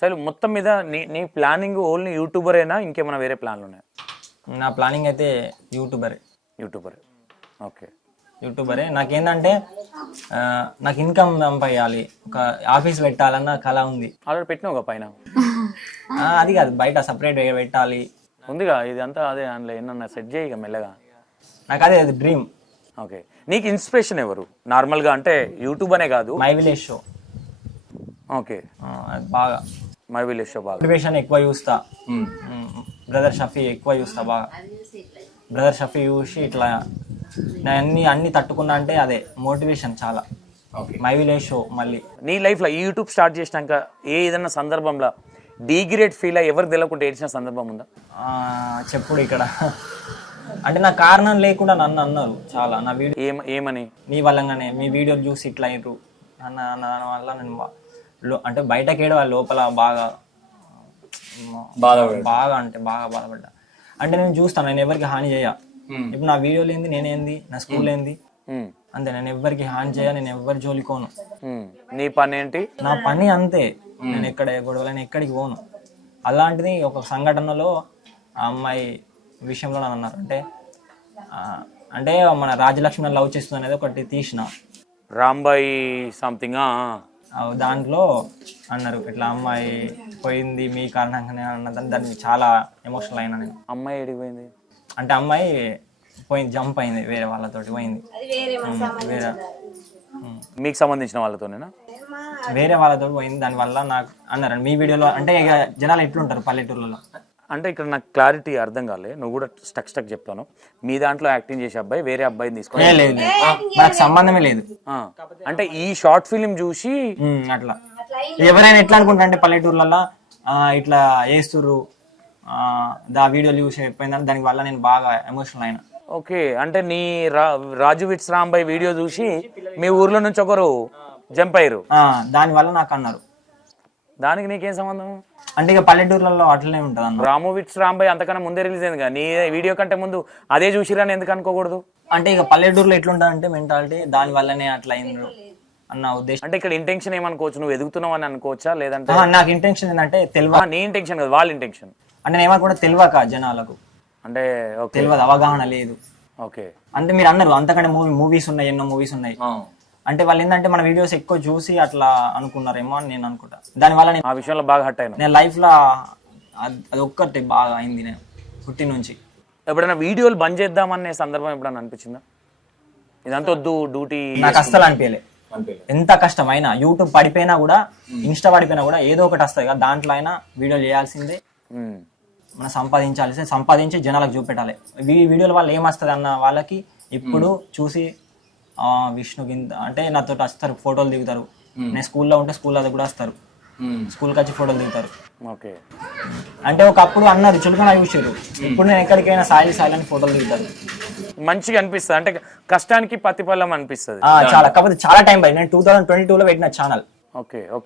సరే. మొత్తం మీద నీ ప్లానింగ్ ఓన్లీ యూట్యూబరేనా, ఇంకేమైనా వేరే ప్లాన్లు ఉన్నాయా? నా ప్లానింగ్ అయితే యూట్యూబరే. ఓకే, యూట్యూబరే. నాకేంటంటే నాకు ఇన్కమ్ సంపాదించాలి, ఒక ఆఫీస్ పెట్టాలన్న కళ ఉంది. ఆల్రెడీ పెట్టినావు పైన. అది కాదు, బయట సపరేట్ పెట్టాలి ఉందిగా. ఇది అంతా అదే అందులో ఏమన్నా సెట్ చేయి మెల్లగా. నాకు అదే డ్రీమ్. ఓకే, నీకు ఇన్స్పిరేషన్ ఎవరు నార్మల్గా? అంటే యూట్యూబ్ అనే కాదు, మై విలేజ్ షో. ఓకే, బాగా మై విలేజ్ షో బాగా మోటివేషన్ ఎక్కువ చూస్తా. బ్రదర్ షఫీ ఎక్కువ చూస్తా బాగా. బ్రదర్ షఫీ చూసి ఇట్లా అన్ని తట్టుకున్నా అంటే అదే మోటివేషన్ చాలా. My village show. మళ్ళీ నీ లైఫ్లో ఈ యూట్యూబ్ స్టార్ట్ చేసినాక ఏదైనా సందర్భంలో డీగ్రేడ్ ఫీల్ అయ్యి ఎవరు తెలియకుండా ఏడ్చిన సందర్భం ఉందా? చెప్పుడు ఇక్కడ అంటే నా కారణం లేకుండా నన్ను అన్నారు చాలా. నా వీడియో ఏమని? మీ వల్లంగానే మీ వీడియోలు చూసి ఇట్లా అయ్యారు అన్న వల్ల నేను అంటే బయటకేడు వాళ్ళ లోపల బాగా అంటే బాగా బాధపడ్డా. అంటే నేను చూస్తాను, నేను ఎవరికి హాని చేయ. ఇప్పుడు నా వీడియోలు ఏంది, నేనేంది, నా స్కూల్ ఏంది, అంతే. నేను ఎవరికి హాని చేయ, నేను ఎవరి జోలికోను. నీ పని ఏంటి? నా పని అంతే. నేను ఎక్కడ గొడవలని ఎక్కడికి పోను. అలాంటిది ఒక సంఘటనలో ఆ అమ్మాయి విషయంలో నన్ను అన్నారు. అంటే మన రాజలక్ష్మి లవ్ చేస్తుంది అనేది ఒకటి తీసిన రాంబాయి సంథింగ్ దాంట్లో అన్నారు ఇట్లా అమ్మాయి పోయింది మీ కారణంగానే అన్నదని. దాన్ని చాలా ఎమోషనల్ అయినా నేను. అమ్మాయి ఎడిపోయింది అంటే అమ్మాయి పోయింది, జంప్ అయింది, వేరే వాళ్ళతోటి పోయింది. వేరే మీకు సంబంధించిన వాళ్ళతోనేనా? వేరే వాళ్ళతో పోయింది. దానివల్ల నాకు అన్నారు మీ వీడియోలో. అంటే ఇక జనాలు ఎట్లుంటారు పల్లెటూర్లలో. అంటే ఇక్కడ నాకు క్లారిటీ అర్థం కాలే. నువ్వు కూడా స్టక్ చెప్తాను. మీ దాంట్లో యాక్టింగ్ చేసే అబ్బాయి వేరే అబ్బాయిని తీసుకొని లేదు, నాకు సంబంధమే లేదు. అంటే ఈ షార్ట్ ఫిలిం చూసి అట్లా ఎవరైనా ఎట్లా అనుకుంటా అంటే పల్లెటూర్లలో ఇట్లా వేస్తుర్రు దా వీడియోలు చూసి అయిపోయిందని. దాని వల్ల నేను బాగా ఎమోషనల్ అయినా. ఓకే, అంటే నీ రాజు విట్స్ రాంబాయ్ వీడియో చూసి మీ ఊర్లో నుంచి ఒకరు జంప్ అయ్యారు. దాని వల్ల నాకు అన్నారు. దానికి నీకేం సంబంధం? అంటే ఇక పల్లెటూర్లలో అట్లనే ఉంటుంది అన్న. రాము విట్స్ రాంబాయ్ అంతకన్నా ముందే రిలీజ్ అయింది కదా. నీ వీడియో కంటే ముందు అదే చూసిరని ఎందుకు అనుకోకూడదు? అంటే ఇక పల్లెటూరులో ఎట్లుంటుంది అంటే మెంటాలిటీ, దాని వల్లనే అట్లా అయింది అన్న ఉద్దేశం. అంటే ఇక్కడ ఇంటెన్షన్ ఏమనుకోవచ్చు? నువ్వు ఎదుగుతున్నావు అని అనుకోవచ్చా? లేదంటే నాకు ఇంటెన్షన్ ఏంటంటే తెలియదు. నీ ఇంటెన్షన్ కదా, వాళ్ళ ఇంటెన్షన్. అంటే నేను ఏమనుకుంటా తెలియక జనాలకు అంటే తెలియదు, అవగాహన లేదు. ఓకే, అంటే మీరు అన్నారు అంతకంటే మూవీస్ ఉన్నాయి, ఎన్నో మూవీస్ ఉన్నాయి. అంటే వాళ్ళు ఏంటంటే మన వీడియోస్ ఎక్కువ చూసి అట్లా అనుకున్నారేమో అని నేను అనుకుంటా. దానివల్ల నేను ఆ విషయంలో బాగా హర్ట్ అయినా. నేను లైఫ్ లో అది ఒక్కటి బాగా అయింది. నేను పుట్టి నుంచి ఎప్పుడైనా వీడియోలు బంద్ చేద్దామనే సందర్భం ఎప్పుడైనా అనిపించిందా? ఇదంతా వద్దు డ్యూటీ? నాకు అస్సలు అనిపించలే. ఎంత కష్టమైనా యూట్యూబ్ పడిపోయినా కూడా, ఇన్స్టా పడిపోయినా కూడా ఏదో ఒకటి వస్తుంది కదా, దాంట్లో అయినా వీడియోలు చేయాల్సిందే. మనం సంపాదించి జనాలకు చూపెట్టాలి. వీడియోల వల్ల ఏమొస్తుంది అన్న వాళ్ళకి ఇప్పుడు చూసి విష్ణు అంటే నాతో వస్తారు, ఫోటోలు దిగుతారు. నేను స్కూల్లో ఉంటే స్కూల్లో కూడా వస్తారు, స్కూల్కి వచ్చి ఫోటోలు దిగుతారు. అంటే ఒకప్పుడు అన్నారు చులకన చూసారు, ఇప్పుడు నేను ఎక్కడికైనా సాయి అని ఫోటోలు దిగుతారు. మంచిగా అనిపిస్తుంది. అంటే కష్టానికి ప్రతిఫలం అనిపిస్తుంది చాలా. కాకపోతే చాలా టైం పడింది. నేను 2022లో పెట్టిన ఛానల్.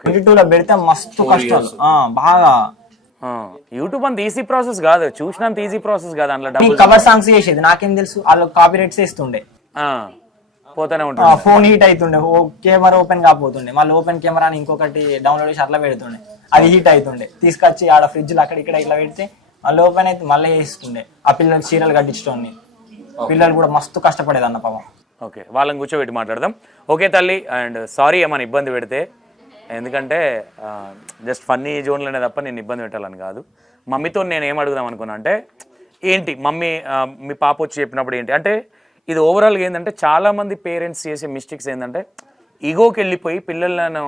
22లో పెడితే మస్తు కష్టాలు బాగా. యూట్యూబ్ అంత ఈజీ ప్రాసెస్ కాదు, చూసినంత ఈజీ ప్రాసెస్ కాదు. అందులో కవర్ సాంగ్స్ చేసేది నాకేం తెలుసు, వాళ్ళు కాపీ రైట్స్ ఇస్తుండే. పోతానే ఉంటుంది. ఫోన్ హీట్ అవుతుండే, కెమెరా ఓపెన్ కాకపోతుండే, మళ్ళీ ఓపెన్ కెమెరా అని ఇంకొకటి డౌన్లోడ్ చేసి అట్లా పెడుతుండే, అది హీట్ అవుతుండే. తీసుకొచ్చి ఆడ ఫ్రిడ్జ్ లో అక్కడ ఇక్కడ ఇట్లా పెడితే మళ్ళీ ఓపెన్ అయితే మళ్ళీ వేస్తుండే. ఆ పిల్లలకి చీరలు కట్టించడం, పిల్లలు కూడా మస్తు కష్టపడేది అన్న పాపం. ఓకే, వాళ్ళని కూర్చోబెట్టి మాట్లాడదాం. ఓకే తల్లి, అండ్ సారీ ఏమైనా ఇబ్బంది పెడితే, ఎందుకంటే జస్ట్ ఫన్నీ జోన్లోనే తప్ప నేను ఇబ్బంది పెట్టాలని కాదు. మమ్మీతో నేను ఏం అడుగుదాం అనుకున్నా అంటే, ఏంటి మమ్మీ మీ పాప వచ్చి చెప్పినప్పుడు ఏంటి అంటే, ఇది ఓవరాల్గా ఏంటంటే చాలామంది పేరెంట్స్ చేసే మిస్టేక్స్ ఏంటంటే ఈగోకి వెళ్ళిపోయి పిల్లలను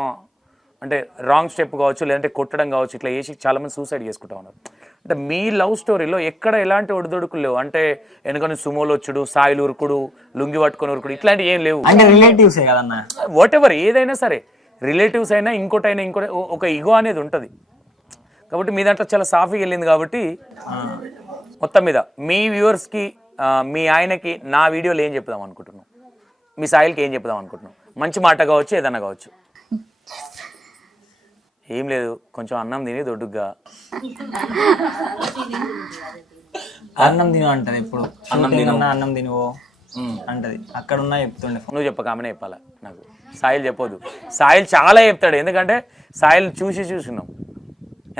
అంటే రాంగ్ స్టెప్ కావచ్చు, లేదంటే కొట్టడం కావచ్చు, ఇట్లా వేసి చాలామంది సూసైడ్ చేసుకుంటా ఉన్నారు. అంటే మీ లవ్ స్టోరీలో ఎక్కడ ఎలాంటి ఒడిదొడుకులు లేవు అంటే, వెనుకని సుమోలు వచ్చుడు, సాయిలు ఉరుకుడు, లుంగి పట్టుకొని ఉరుకుడు, ఇట్లాంటివి ఏం లేవు. అంటే రిలేటివ్సే కదన్న, వాట్ ఎవర్ ఏదైనా సరే, రిలేటివ్స్ అయినా ఇంకోటైనా ఇంకోటి, ఒక ఈగో అనేది ఉంటుంది. కాబట్టి మీ దాంట్లో చాలా సాఫీగా వెళ్ళింది. కాబట్టి మొత్తం మీద మీ వ్యూవర్స్కి, మీ ఆయనకి నా వీడియోలో ఏం చెప్దాం అనుకుంటున్నాం, మీ సాయిల్కి ఏం చెప్దాం అనుకుంటున్నాం? మంచి మాట కావచ్చు, ఏదన్నా కావచ్చు. ఏం లేదు, కొంచెం అన్నం తిని దొడ్డుగా అన్నం తిను అంటది. ఇప్పుడు అన్నం తినువో అంటది, అక్కడ ఉన్నా చెప్తుండే. నువ్వు చెప్పక ఆమెనే చెప్పాలా, నాకు సాయిల్ చెప్పొద్దు. సాయిల్ చాలా చెప్తాడు, ఎందుకంటే సాయిల్ చూసినాం.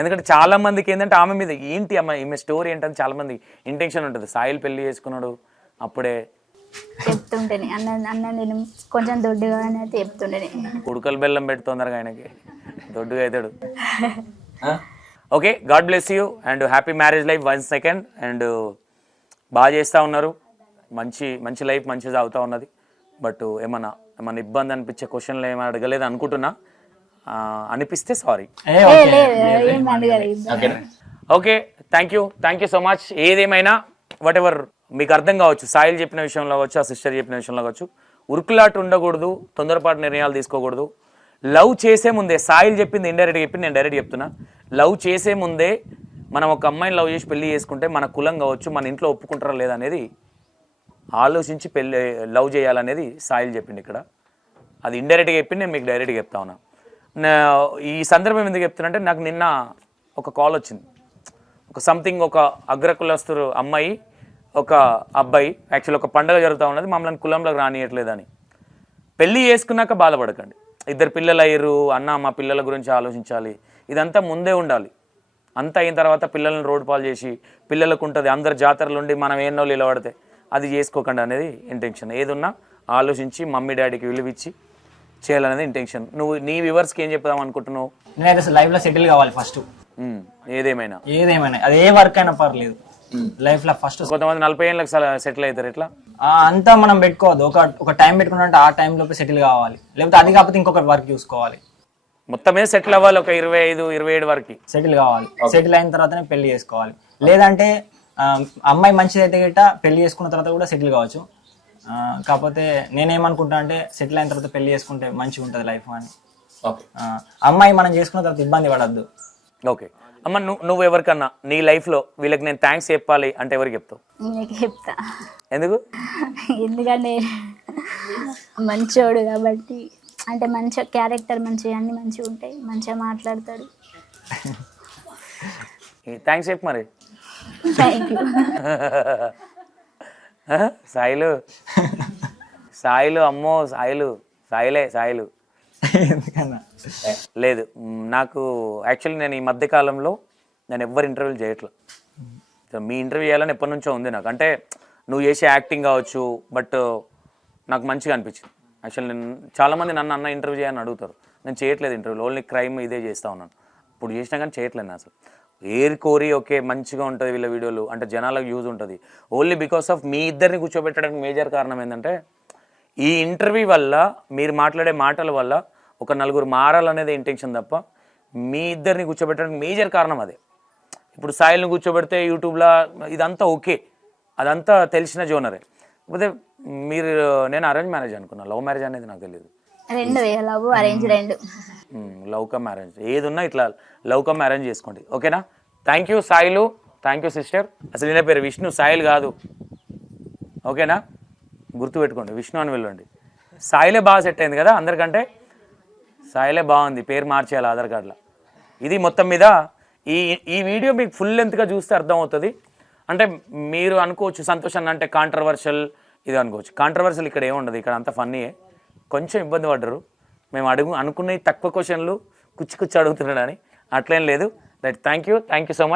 ఎందుకంటే చాలా మందికి ఏంటంటే ఆమె మీద ఏంటి అమ్మ ఈమె స్టోరీ ఏంటని చాలా మంది ఇంటెన్షన్ ఉంటుంది. సాయిల్ పెళ్లి చేసుకున్నాడు అప్పుడే చెప్తుంటేనే అన్నం నేను కొంచెం దొడ్డుగా అయితే చెప్తుంటేనే. ఉడకలు బెల్లం పెడుతుందరు ఆయనకి, దొడ్డుగా అవుతాడు. Okay, God bless you and happy marriage life 1 second. And బాగా చేస్తూ ఉన్నారు, మంచి లైఫ్ మంచిగా సాగుతూ ఉన్నది. బట్ ఏమన్నా ఇబ్బంది అనిపించే క్వశ్చన్లు ఏమైనా అడగలేదు అనుకుంటున్నా, అనిపిస్తే sorry. Okay, thank you so much. ఏదేమైనా వాట్ ఎవర్ మీకు అర్థం కావచ్చు, సాయిల్ చెప్పిన విషయంలో కావచ్చు, ఆ సిస్టర్ చెప్పిన విషయంలో కావచ్చు, ఉరుకులాట ఉండకూడదు, తొందరపాటు నిర్ణయాలు తీసుకోకూడదు. లవ్ చేసే ముందే, సాయిల్ చెప్పింది ఇండైరెక్ట్గా చెప్పింది, నేను డైరెక్ట్ చెప్తున్నా, లవ్ చేసే ముందే మనం ఒక అమ్మాయిని లవ్ చేసి పెళ్లి చేసుకుంటే మన కులం కావచ్చు, మన ఇంట్లో ఒప్పుకుంటారా లేదా అనేది ఆలోచించి లవ్ చేయాలనేది సాయిల్ చెప్పింది ఇక్కడ. అది ఇండైరెక్ట్గా చెప్పింది, నేను మీకు డైరెక్ట్గా చెప్తా ఉన్నా. ఈ సందర్భం ఎందుకు చెప్తున్నా, నాకు నిన్న ఒక కాల్ వచ్చింది. ఒక అగ్రకులస్తురు అమ్మాయి, ఒక అబ్బాయి, యాక్చువల్లీ ఒక పండుగ జరుగుతూ ఉన్నది, మమ్మల్ని కులంలోకి రానియట్లేదని. పెళ్ళి చేసుకున్నాక బాధపడకండి, 2 పిల్లలు అయ్యారు అన్న, మా పిల్లల గురించి ఆలోచించాలి, ఇదంతా ముందే ఉండాలి. అంతా అయిన తర్వాత పిల్లల్ని రోడ్డు పాలు చేసి, పిల్లలకు ఉంటుంది అందరు జాతరలు ఉండి మనం ఎన్నో నిలబడితే అది చేసుకోకండి అనేది ఇంటెన్షన్. ఏదున్నా ఆలోచించి మమ్మీ డాడీకి విలువిచ్చి చేయాలనేది ఇంటెన్షన్. నువ్వు నీ వ్యూవర్స్కి ఏం చెప్దాం అనుకుంటున్నావు? నేనైతే అసలు లైఫ్ లో సెటిల్ కావాలి ఫస్ట్. ఏదేమైనా అది ఏ వర్క్ అయినా పర్లేదు, లైఫ్ లో ఫస్ట్. కొంతమంది 40 ఏళ్ళకి సెటిల్ అవుతారు, ఎట్లా అంతా మనం పెట్టుకోవద్దు. ఒక టైం పెట్టుకున్నట్టు ఆ టైం లోపే సెటిల్ కావాలి, లేకపోతే అది కాకపోతే ఇంకొక వర్క్ చూసుకోవాలి. మొత్తం మీద సెటిల్ అవ్వాలి, ఒక 25-27 వరకు సెటిల్ కావాలి. సెటిల్ అయిన తర్వాతనే పెళ్లి చేసుకోవాలి. లేదంటే అమ్మాయి మంచిది అయితే గిట్ట పెళ్లి చేసుకున్న తర్వాత కూడా సెటిల్ కావచ్చు. కాకపోతే నేనేమనుకుంటా అంటే, సెటిల్ అయిన తర్వాత పెళ్లి చేసుకుంటే మంచిగా ఉంటుంది లైఫ్ అని. అమ్మాయి మనం చేసుకున్న తర్వాత ఇబ్బంది పడద్దు. ఓకే అమ్మ, నువ్వు ఎవరికన్నా నీ లైఫ్లో వీళ్ళకి నేను థ్యాంక్స్ చెప్పాలి అంటే ఎవరికి చెప్తావు? చెప్తా. ఎందుకు? ఎందుకంటే మంచోడు కాబట్టి, అంటే మంచి క్యారెక్టర్, మంచి అన్ని మంచిగా ఉంటాయి, మంచిగా మాట్లాడతాడు. థ్యాంక్స్ చెప్పు మరి. Thank you. సాయిలు అమ్మో, సాయిలు లేదు. నాకు యాక్చువల్లీ నేను ఈ మధ్య కాలంలో నేను ఎవ్వరు ఇంటర్వ్యూలు చేయట్లేదు. మీ ఇంటర్వ్యూ చేయాలని ఎప్పటి నుంచో ఉంది నాకు. అంటే నువ్వు చేసే యాక్టింగ్ కావచ్చు, బట్ నాకు మంచిగా అనిపించింది. యాక్చువల్లీ నేను చాలామంది నన్ను ఇంటర్వ్యూ చేయాలని అడుగుతారు, నేను చేయట్లేదు ఇంటర్వ్యూలు, ఓన్లీ క్రైమ్ ఇదే చేస్తూ ఉన్నాను. ఇప్పుడు చేసినా కానీ చేయట్లేదు అసలు. కోరి ఓకే మంచిగా ఉంటుంది వీళ్ళ వీడియోలు, అంటే జనాలకు యూజ్ ఉంటుంది. ఓన్లీ బికాస్ ఆఫ్ మీ ఇద్దరిని కూర్చోబెట్టడానికి మేజర్ కారణం ఏంటంటే, ఈ ఇంటర్వ్యూ వల్ల మీరు మాట్లాడే మాటల వల్ల ఒక 4 మారాలనేది ఇంటెన్షన్ తప్ప, మీ ఇద్దరిని కూర్చోబెట్టడానికి మేజర్ కారణం అదే. ఇప్పుడు సాయిల్ని కూర్చోబెడితే యూట్యూబ్లో ఇదంతా ఓకే, అదంతా తెలిసిన జోనరే. కాకపోతే నేను అరేంజ్ మ్యారేజ్ అనుకున్నా, లవ్ మ్యారేజ్ అనేది నాకు తెలియదు. Love arrange love come marriage ఏది ఉన్నా ఇట్లా లవ్ కమ్ మ్యారేజ్ చేసుకోండి, ఓకేనా? Thank you Sailu, thank you sister. అసలు ఈయన పేరు విష్ణు, సాయిల్ కాదు, ఓకేనా? గుర్తుపెట్టుకోండి, విష్ణు అని వెళ్ళండి. సాయిలే బాగా సెట్ అయింది కదా అందరికంటే, సాయిలే బాగుంది, పేరు మార్చేయాలి ఆధార్ కార్డులో. ఇది మొత్తం మీద ఈ వీడియో మీకు ఫుల్ లెంత్గా చూస్తే అర్థమవుతుంది. అంటే మీరు అనుకోవచ్చు సంతోష్ అన్న అంటే కాంట్రవర్షియల్, ఇది అనుకోవచ్చు. కాంట్రవర్సీలు ఇక్కడ ఏముండదు, ఇక్కడ అంతా ఫన్నీయే. కొంచెం ఇబ్బంది పడ్డరు, మేము అనుకునే తక్కువ క్వశ్చన్లు కుచ్చి అడుగుతున్నాడని, అట్లేం లేదు. Right, thank you so much.